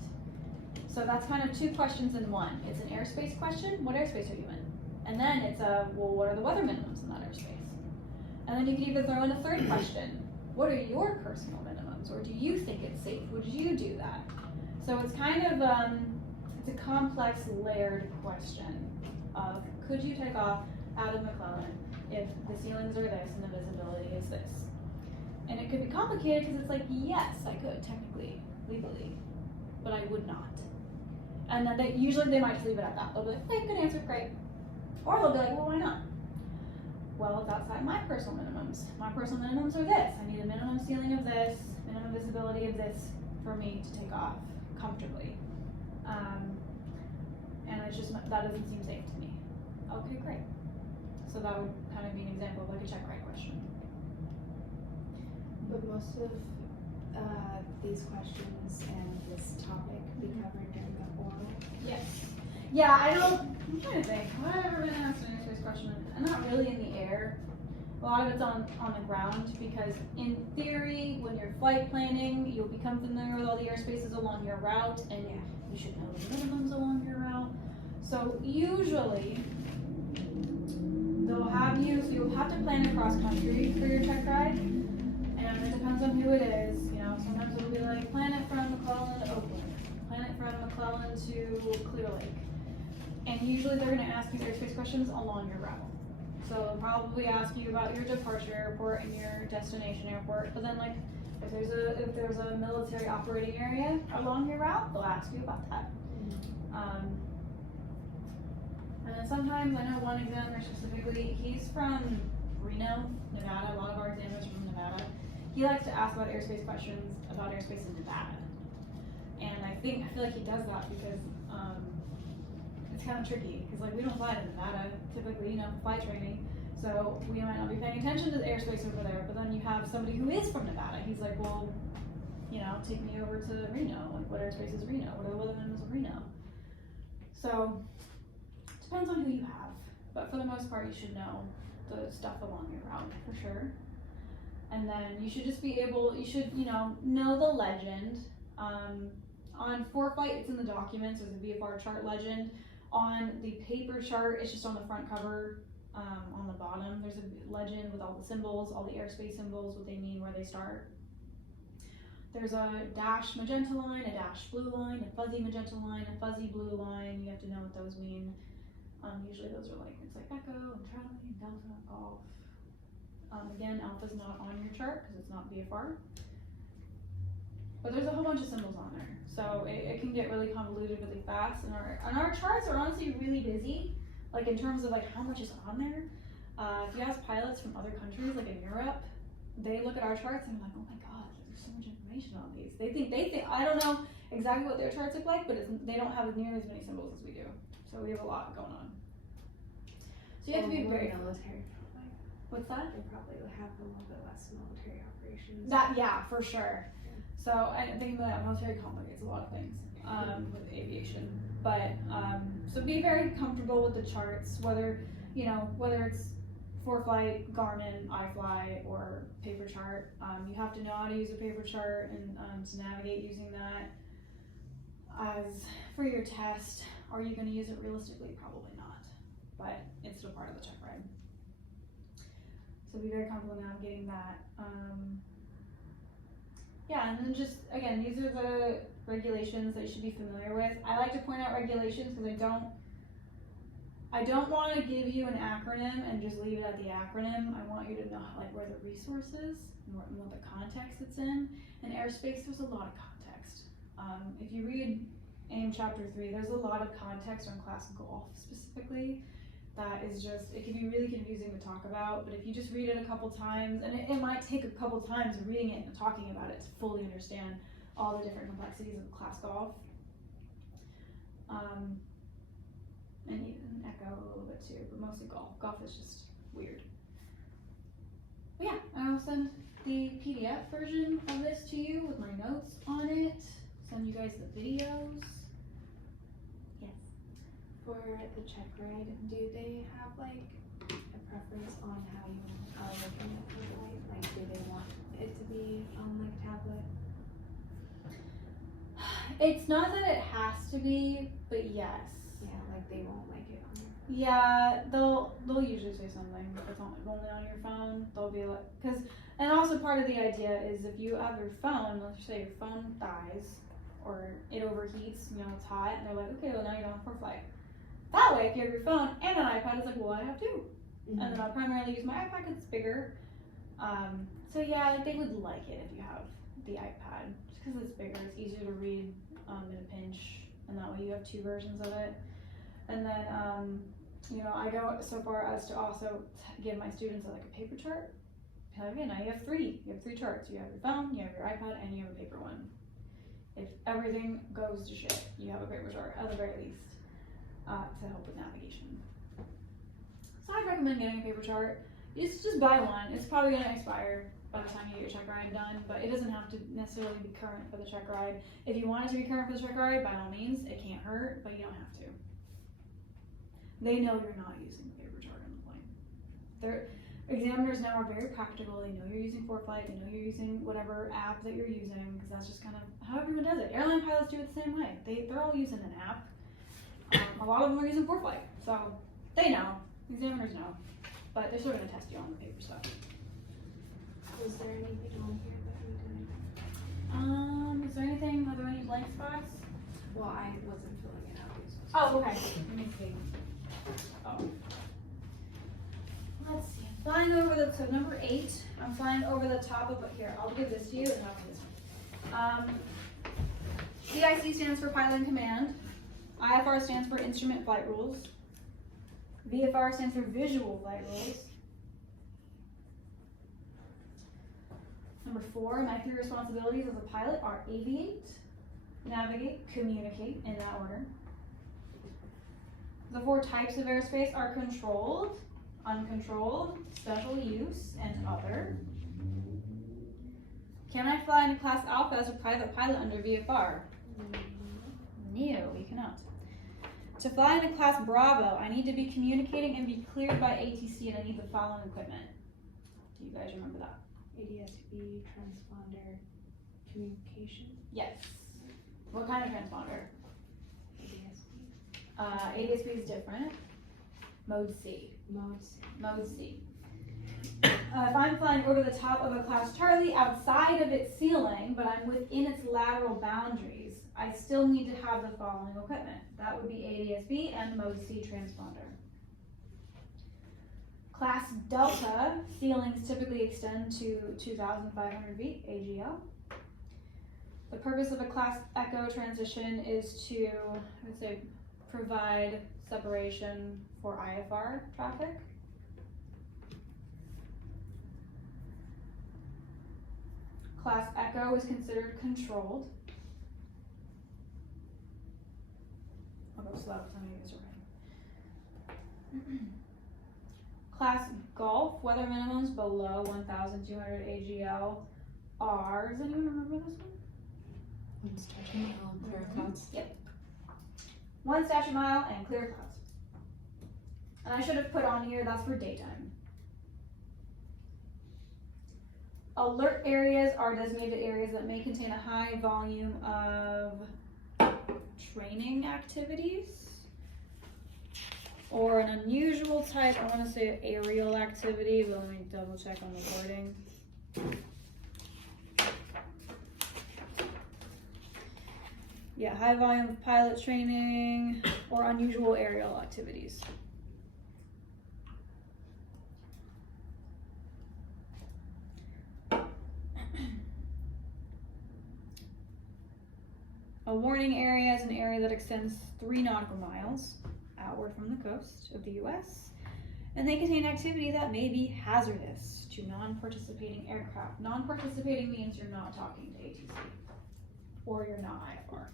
So that's kind of two questions in one. It's an airspace question, what airspace are you in? And then it's a, well, what are the weather minimums in that airspace? And then you could even throw in a third question. What are your personal minimums? Or do you think it's safe? Would you do that? So it's kind of, it's a complex, layered question of, could you take off out of McClellan if the ceilings are this and the visibility is this? And it could be complicated because it's like, yes, I could, technically, legally, but I would not. And then usually they might just leave it at that. They'll be like, hey, good answer, great. Or they'll be like, well, why not? Well, it's outside my personal minimums. My personal minimums are this. I need a minimum ceiling of this, minimum visibility of this for me to take off comfortably. And it's just, that doesn't seem safe to me. Okay, great. So that would kind of be an example of like a check right question. But most of these questions and this topic be covered during the oral. Yes. Yeah, I'm trying to think. Have I ever been asked an airspace question? I'm not really in the air. A lot of it's on the ground because in theory, when you're flight planning, you'll become familiar with all the airspaces along your route, and you should know the minimums along your route. So usually, they'll have you, so you'll have to plan across country for your check ride, and it depends on who it is. You know, sometimes it'll be like, plan it from McClellan to Oakland, plan it from McClellan to Clear Lake. And usually they're gonna ask you airspace questions along your route. So they'll probably ask you about your departure airport and your destination airport, but then like, if there's a military operating area along your route, they'll ask you about that. And then sometimes, I know one examiner specifically, he's from Reno, Nevada. A lot of our examiners are from Nevada. He likes to ask about airspace questions about airspace in Nevada. And I feel like he does that because it's kind of tricky, because like we don't fly to Nevada typically, you know, flight training. So we might not be paying attention to the airspace over there, but then you have somebody who is from Nevada. He's like, well, you know, take me over to Reno. Like, what airspace is Reno? What are the weather minimums of Reno? So depends on who you have, but for the most part, you should know the stuff along your route for sure. And then you should just be able, you know the legend. On ForeFlight, it's in the documents. There's a VFR chart legend. On the paper chart, it's just on the front cover. On the bottom, there's a legend with all the symbols, all the airspace symbols, what they mean, where they start. There's a dash magenta line, a dash blue line, a fuzzy magenta line, a fuzzy blue line. You have to know what those mean. Usually those are like, it's like Echo and Charlie and Delta and Golf. Again, Alpha's not on your chart because it's not VFR. But there's a whole bunch of symbols on there. So it can get really convoluted really fast. And our charts are honestly really busy, like in terms of like how much is on there. If you ask pilots from other countries, like in Europe, they look at our charts and they're like, oh my God, there's so much information on these. They think, I don't know exactly what their charts look like, but they don't have nearly as many symbols as we do. So we have a lot going on. So you have to be very military. Probably. What's that? They probably have a little bit less military operations. Yeah, for sure. So I think that military complicates a lot of things with aviation. But so be very comfortable with the charts, whether it's ForeFlight, Garmin, iFly, or paper chart. You have to know how to use a paper chart and to navigate using that. As for your test, are you going to use it realistically? Probably not, but it's still part of the check ride. So be very comfortable navigating that. Yeah, and then just, again, these are the regulations that you should be familiar with. I like to point out regulations because I don't want to give you an acronym and just leave it at the acronym. I want you to know like where the resource is and what the context it's in. In airspace, there's a lot of context. If you read AIM Chapter 3, there's a lot of context on Class Golf specifically. That is just, it can be really confusing to talk about, but if you just read it a couple times, and it might take a couple times of reading it and talking about it to fully understand all the different complexities of Class Golf. And even Echo a little bit too, but mostly Golf. Golf is just weird. But yeah, I'll send the PDF version of this to you with my notes on it. Send you guys the videos. For the check ride, do they have like a preference on how you are looking at the flight? Like, do they want it to be on like tablet? It's not that it has to be, but yes. Yeah, like they won't like it on your phone. Yeah, they'll usually say something if it's only on your phone. They'll be like, and also part of the idea is if you have your phone, let's say your phone dies or it overheats, it's hot, and they're like, okay, well now you're on for flight. That way, if you have your phone and an iPad, it's like, well, I have two. Mm-hmm. And then I'll primarily use my iPad because it's bigger. So yeah, they would like it if you have the iPad, just because it's bigger, it's easier to read in a pinch, and that way you have two versions of it. And then, I go so far as to also give my students like a paper chart. Okay, now you have three charts. You have your phone, you have your iPad, and you have a paper one. If everything goes to shit, you have a paper chart at the very least. To help with navigation. So I'd recommend getting a paper chart. Just buy one. It's probably going to expire by the time you get your check ride done, but it doesn't have to necessarily be current for the check ride. If you want it to be current for the check ride, by all means, it can't hurt, but you don't have to. they know you're not using the paper chart on the plane. Their examiners now are very practical. They know you're using ForeFlight. They know you're using whatever app that you're using, because that's just kind of how everyone does it. Airline pilots do it the same way. They're all using an app. A lot of them are using ForeFlight, so they know. Examiners know, but they're still going to test you on the paper stuff. Was there anything on here that we didn't? Is there anything? Are there any blank spots? Well, I wasn't filling it out. Oh, okay. Let me see. Oh. Let's see. I'm flying over so number 8. I'm flying over the top of it here. I'll give this to you and I'll do this one. PIC stands for Pilot in Command. IFR stands for Instrument Flight Rules. VFR stands for Visual Flight Rules. Number 4, my 3 responsibilities as a pilot are aviate, navigate, communicate, in that order. The 4 types of airspace are controlled, uncontrolled, special use, and other. Can I fly in Class Alpha as a private pilot under VFR? No, we cannot. To fly in a Class Bravo, I need to be communicating and be cleared by ATC, and I need the following equipment. Do you guys remember that? ADSB, transponder, communication, Yes. What kind of transponder? ADSB, ADSB is different. Mode C. modes. Mode C. If I'm flying over the top of a Class Charlie outside of its ceiling, but I'm within its lateral boundaries, I still need to have the following equipment. That would be ADSB and Mode C transponder. Class Delta, ceilings typically extend to 2,500 feet, AGL. The purpose of a Class Echo transition is to, I would say, provide separation for IFR traffic. Class Echo is considered controlled. I'll go slow because I know you guys are writing. Class Golf, weather minimums below 1,200 AGL are, does anyone remember this one? One statute mile and clear clouds. Yep. 1 statute mile and clear clouds. And I should have put on here, that's for daytime. Alert areas are designated areas that may contain a high volume of training activities or an unusual type, I want to say aerial activity, but let me double check on the wording. Yeah, high volume of pilot training or unusual aerial activities. A warning area is an area that extends 3 nautical miles outward from the coast of the U.S. and they contain activity that may be hazardous to non-participating aircraft. Non-participating means you're not talking to ATC or you're not IFR.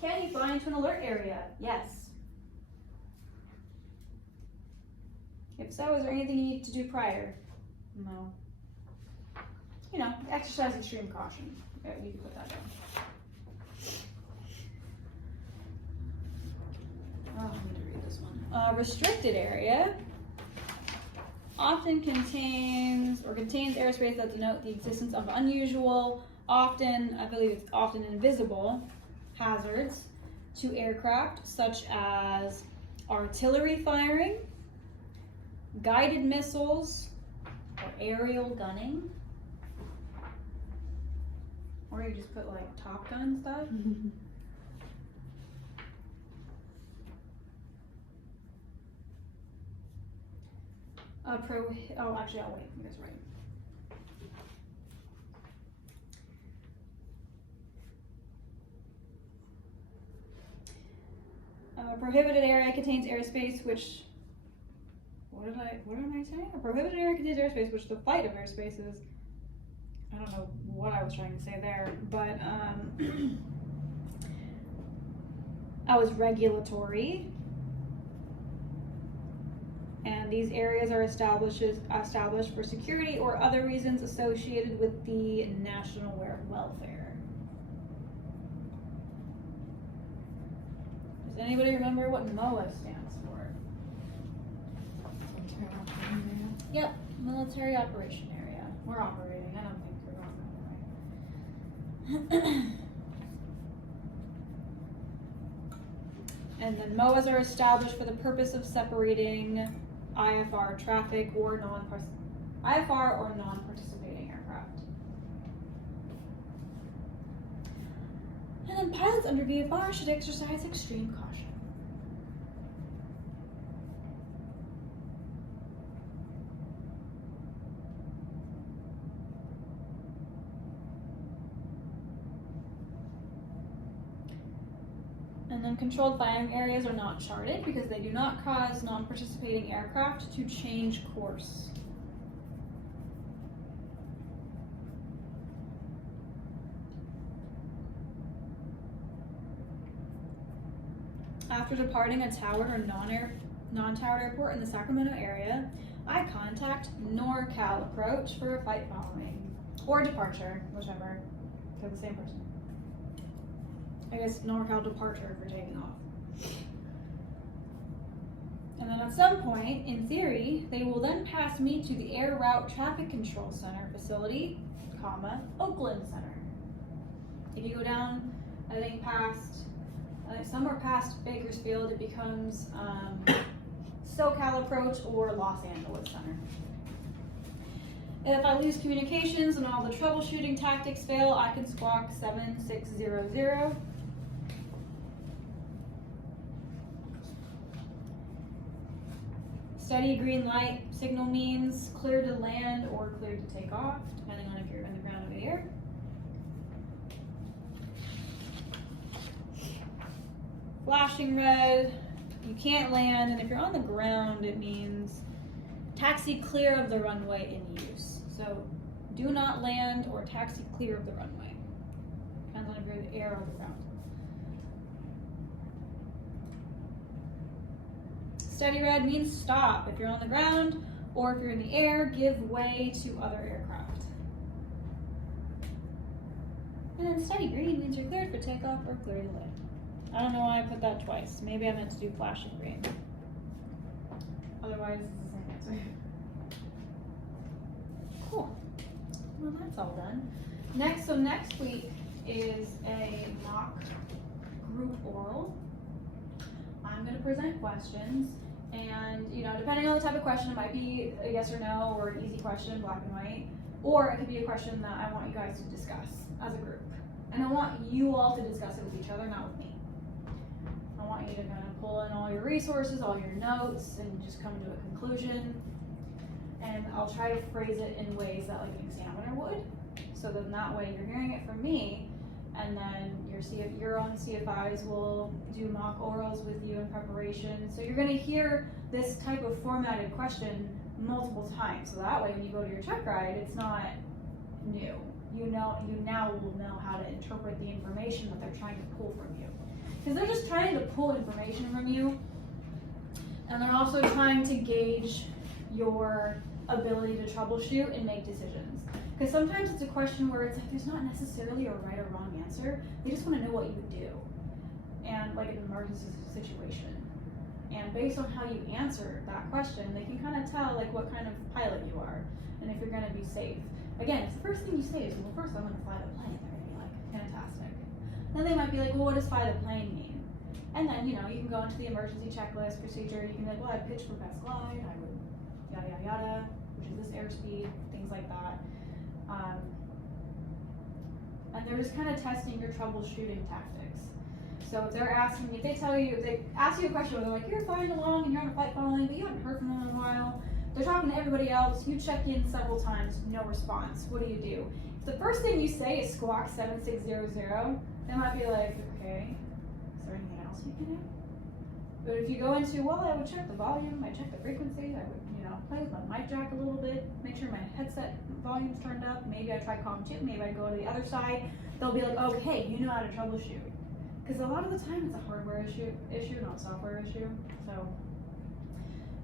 Can you fly into an alert area? Yes. If so, is there anything you need to do prior? No. You know, exercise extreme caution. Yeah, you can put that down. Oh, I need to read this one. Restricted area often contains airspace that denote the existence of unusual, often, I believe it's often invisible, hazards to aircraft, such as artillery firing, guided missiles, or aerial gunning. Or you just put like Top Gun stuff. Oh, actually, I'll wait. You guys are right. Prohibited area contains airspace which, what am I saying? A prohibited area contains airspace which the flight of airspace is, I don't know what I was trying to say there, but I was regulatory. And these areas are established for security or other reasons associated with the national welfare. Does anybody remember what MOA stands for? Yep, military operation area. We're operating. I don't think we're going that way. And then MOAs are established for the purpose of separating IFR traffic or non-participating aircraft. And then pilots under VFR should exercise extreme caution. And then controlled flying areas are not charted because they do not cause non-participating aircraft to change course. After departing a towered or non-towered airport in the Sacramento area, eye contact NorCal approach for a flight following, or departure, whichever, they're the same person. I guess NorCal departure for taking off. And then at some point, in theory, they will then pass me to the Air Route Traffic Control Center facility, Oakland Center. If you go down, I think somewhere past Bakersfield, it becomes SoCal Approach or Los Angeles Center. If I lose communications and all the troubleshooting tactics fail, I can squawk 7600. Steady green light signal means clear to land or clear to take off, depending on if you're in the ground or the air. Flashing red, you can't land, and if you're on the ground, it means taxi clear of the runway in use. So do not land or taxi clear of the runway. Depends on if you're in the air or the ground. Steady red means stop if you're on the ground, or if you're in the air, give way to other aircraft. And then steady green means you're cleared for takeoff or clear to land. I don't know why I put that twice. Maybe I meant to do flashing green. Otherwise, it's the same answer. Cool. Well, that's all done. Next week is a mock group oral. I'm going to present questions, and depending on the type of question, it might be a yes or no or an easy question, black and white, or it could be a question that I want you guys to discuss as a group. And I want you all to discuss it with each other, not with me. I want you to kind of pull in all your resources, all your notes, and just come to a conclusion. And I'll try to phrase it in ways that like an examiner would, so that way you're hearing it from me, and then your own CFIs will do mock orals with you in preparation. So you're going to hear this type of formatted question multiple times, so that way when you go to your check ride, it's not new. You now will know how to interpret the information that they're trying to pull from you. Because they're just trying to pull information from you, and they're also trying to gauge your ability to troubleshoot and make decisions. Because sometimes it's a question where it's like there's not necessarily a right or wrong answer. They just want to know what you would do, and like an emergency situation. And based on how you answer that question, they can kind of tell like what kind of pilot you are and if you're going to be safe. Again, if the first thing you say is, well, first I'm going to fly the plane, they're going to be like, fantastic. Then they might be like, well, what does fly the plane mean? And then, you can go into the emergency checklist procedure. You can be like, well, I pitched for best glide, I would yada, yada, yada, which is this airspeed, things like that. And they're just kind of testing your troubleshooting tactics. So if they ask you a question where they're like, you're flying along and you're on a flight following, but you haven't heard from them in a while, they're talking to everybody else, you check in several times, no response, what do? If the first thing you say is squawk 7600, they might be like, okay, is there anything else you can do? But if you go into, well, I would check the volume, I check the frequency, I would, play with my mic jack a little bit, make sure my headset volume's turned up, maybe I try COM 2, maybe I go to the other side, they'll be like, okay, you know how to troubleshoot. Because a lot of the time it's a hardware issue, not a software issue. So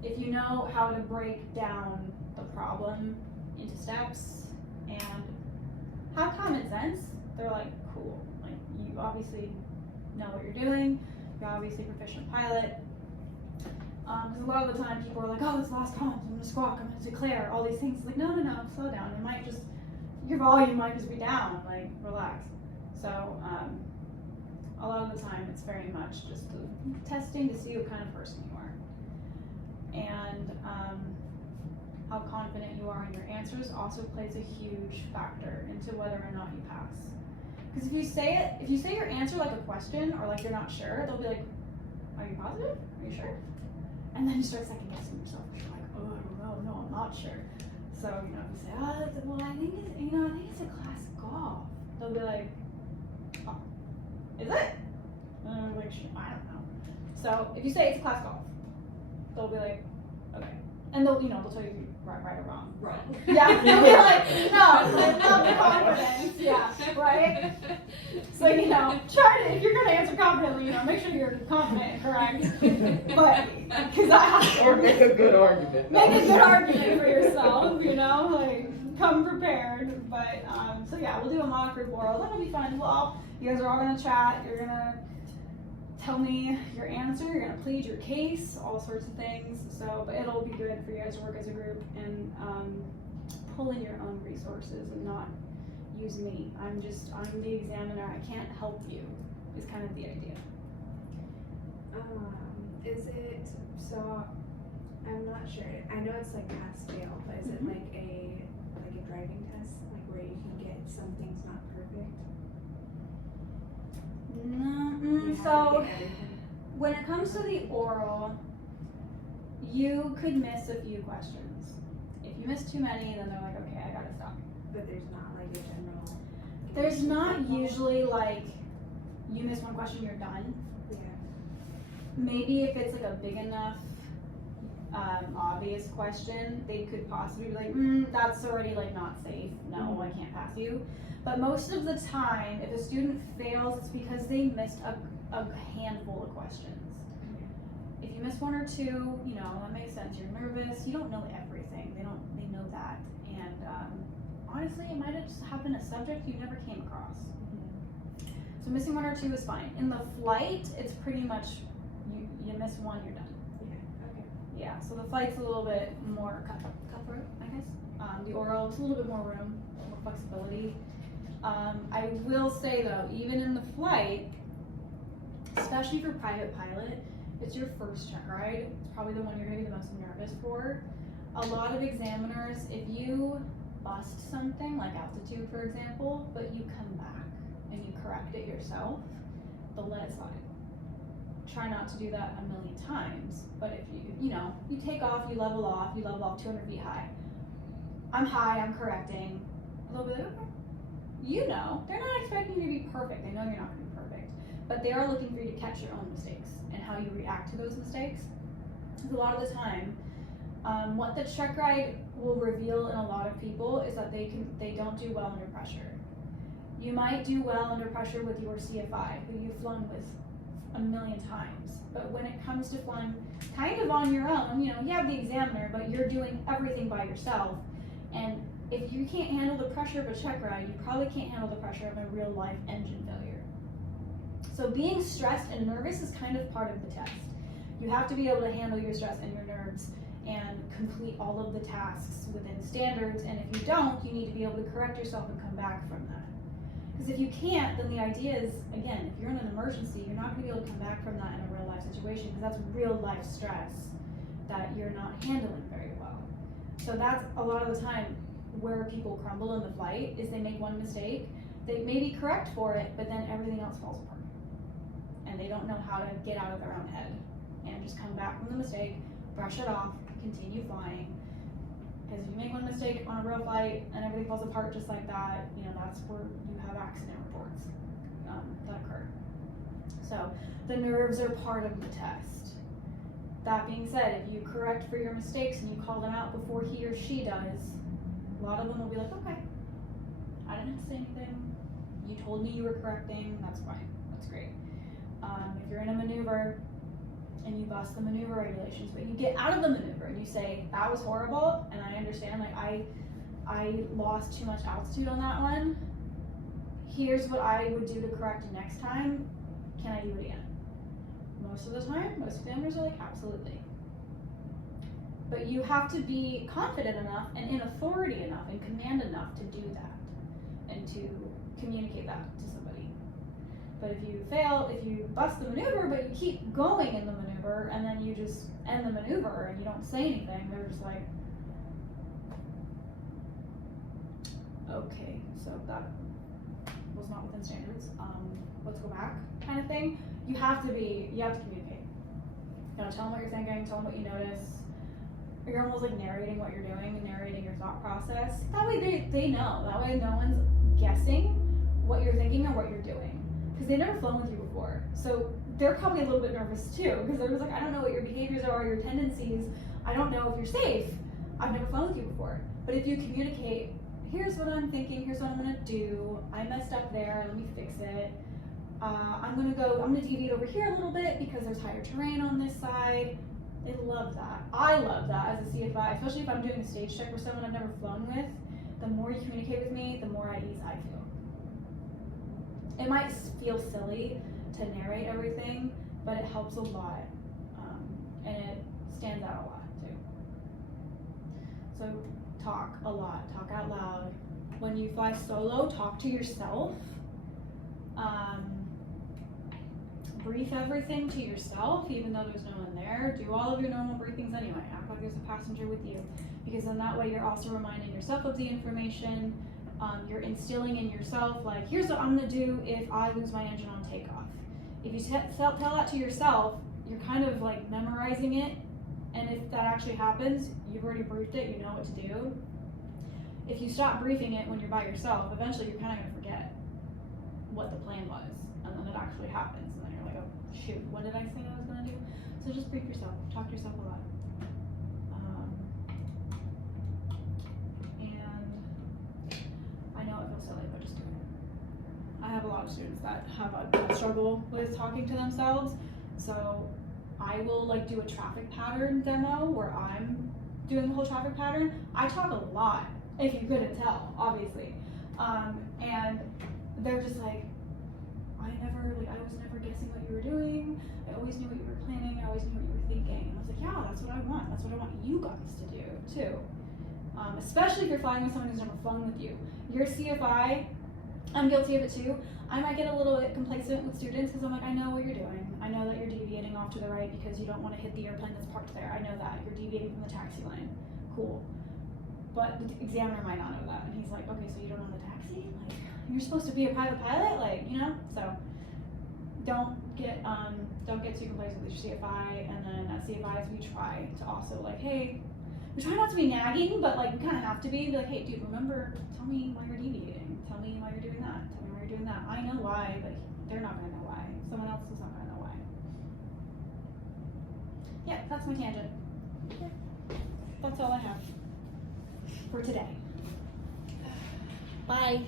if you know how to break down the problem into steps and have common sense, they're like, cool, like you obviously know what you're doing. you're obviously proficient pilot. Because a lot of the time people are like, oh, it's lost comms, I'm gonna squawk, I'm gonna declare, all these things. It's like, no, slow down. It might just, your volume might just be down, like, relax. So, a lot of the time it's very much just testing to see what kind of person you are. And how confident you are in your answers also plays a huge factor into whether or not you pass. Because if you say your answer like a question or like you're not sure, they'll be like, are you positive? Are you sure? And then you start second guessing yourself. You're like, oh, I don't know, no, I'm not sure. So, you know, if you say, oh, well, I think it's a classic golf. They'll be like, oh, is it? And I'm like, I don't know. So if you say it's a class golf, they'll be like, okay. And they'll tell you right or wrong. Wrong. Yeah, they'll be like, no, it's not the confidence. Yeah, right? So, try to, if you're going to answer confidently, make sure you're confident and correct. But, because I have to. Or make a good argument. Make a good argument for yourself, like, come prepared. But, so yeah, we'll do a mock group oral. That'll be fun. Well, you guys are all going to chat. You're going to tell me your answer, you're gonna plead your case, all sorts of things. So, but it'll be good for you guys to work as a group and pull in your own resources and not use me. I'm the examiner. I can't help you. Is kind of the idea. Is it, so, I'm not sure, I know it's like pass fail, but is it like a driving test, like where you can get some things not perfect? So, when it comes to the oral, you could miss a few questions. If you miss too many, then they're like, okay, I gotta stop. But there's not like a general. There's not usually like, you miss one question, you're done. Yeah. Maybe if it's like a big enough, obvious question, they could possibly be like, that's already like not safe. No, I can't pass you. But most of the time, if a student fails, it's because they missed a handful of questions. If you miss one or two, that makes sense. You're nervous. You don't know everything. They know that. And honestly, it might have just happened a subject you never came across. So missing one or two is fine. In the flight, it's pretty much you miss one, you're done. Yeah. Okay. Yeah. So the flight's a little bit more cutthroat, I guess. The oral, it's a little bit more room, more flexibility. I will say though, even in the flight, especially for private pilot, it's your first check ride. It's probably the one you're gonna be the most nervous for. A lot of examiners, if you bust something, like altitude for example, but you come back and you correct it yourself, they'll let it slide. Try not to do that a million times, but if you take off, you level off 200 feet high. I'm high, I'm correcting. They'll be like, okay. They're not expecting you to be perfect. They know you're not going to be perfect. But they are looking for you to catch your own mistakes and how you react to those mistakes. Because a lot of the time, what the check ride will reveal in a lot of people is that they don't do well under pressure. You might do well under pressure with your CFI, who you've flown with a million times. But when it comes to flying kind of on your own, you have the examiner, but you're doing everything by yourself. And if you can't handle the pressure of a check ride, you probably can't handle the pressure of a real life engine failure. So being stressed and nervous is kind of part of the test. You have to be able to handle your stress and your nerves and complete all of the tasks within standards. And if you don't, you need to be able to correct yourself and come back from that. Because if you can't, then the idea is, again, if you're in an emergency, you're not going to be able to come back from that in a real life situation because that's real life stress that you're not handling very well. So that's a lot of the time where people crumble in the flight is they make one mistake, they may be correct for it, but then everything else falls apart. And they don't know how to get out of their own head and just come back from the mistake, brush it off, continue flying. Because if you make one mistake on a real flight and everything falls apart just like that, that's where you have accident reports that occur. So the nerves are part of the test. That being said, if you correct for your mistakes and you call them out before he or she does, a lot of them will be like, okay, I didn't have to say anything. You told me you were correcting, that's fine, that's great. If you're in a maneuver and you bust the maneuver regulations, but you get out of the maneuver and you say, that was horrible, and I understand, I lost too much altitude on that one. Here's what I would do to correct next time. Can I do it again? most of the time, most examiners are like, absolutely. But you have to be confident enough and in authority enough and command enough to do that and to communicate that to somebody. But if you fail, if you bust the maneuver, but you keep going in the maneuver and then you just end the maneuver and you don't say anything, they're just like, okay, so that was not within standards. Let's go back, kind of thing. You have to communicate. You know, tell them what you're thinking, tell them what you notice. You're almost like narrating what you're doing and narrating your thought process. That way they know. That way no one's guessing what you're thinking or what you're doing. Because they've never flown with you before. So they're probably a little bit nervous too. Because they're just like, I don't know what your behaviors are, your tendencies. I don't know if you're safe. I've never flown with you before. But if you communicate, here's what I'm thinking, here's what I'm gonna do. I messed up there, let me fix it. I'm gonna deviate over here a little bit because there's higher terrain on this side. They love that. I love that as a CFI, especially if I'm doing a stage check with someone I've never flown with. The more you communicate with me, the more at ease I feel. It might feel silly to narrate everything, but it helps a lot, and it stands out a lot too. So talk a lot, talk out loud. When you fly solo, talk to yourself. Brief everything to yourself, even though there's no one there. Do all of your normal briefings anyway. Act like there's a passenger with you, because then that way you're also reminding yourself of the information. You're instilling in yourself, like, here's what I'm gonna do if I lose my engine on takeoff. If you tell that to yourself, you're kind of like memorizing it, and if that actually happens, you've already briefed it, you know what to do. If you stop briefing it when you're by yourself, eventually you're kind of gonna forget what the plan was, and then it actually happens, and then you're like, oh shoot, what did I say I was gonna do? So just brief yourself, talk to yourself a lot. And I know it feels silly, but just do it. I have a lot of students that have a struggle with talking to themselves, so I will like do a traffic pattern demo where I'm doing the whole traffic pattern. I talk a lot, if you couldn't tell, obviously. And they're just like, I was never guessing what you were doing. I always knew what you were planning. I always knew what you were thinking. And I was like, yeah, that's what I want. That's what I want you guys to do too. Especially if you're flying with someone who's never flown with you. You're CFI, I'm guilty of it too. I might get a little bit complacent with students because I'm like, I know what you're doing. I know that you're deviating off to the right because you don't want to hit the airplane that's parked there. I know that. You're deviating from the taxi lane. Cool. But the examiner might not know that. And he's like, okay, so you don't know the taxi? Like, you're supposed to be a private pilot? Like, you know? So don't get too complacent with your CFI. And then at CFIs, we try to also like, hey, we try not to be nagging, but like we kind of have to be like, hey, dude, remember, tell me why you're deviating. Tell me why you're doing that. Tell me why you're doing that. I know why, but they're not going to know why. Someone else is not going to know why. Yeah, that's my tangent. Yeah. That's all I have for today. Bye.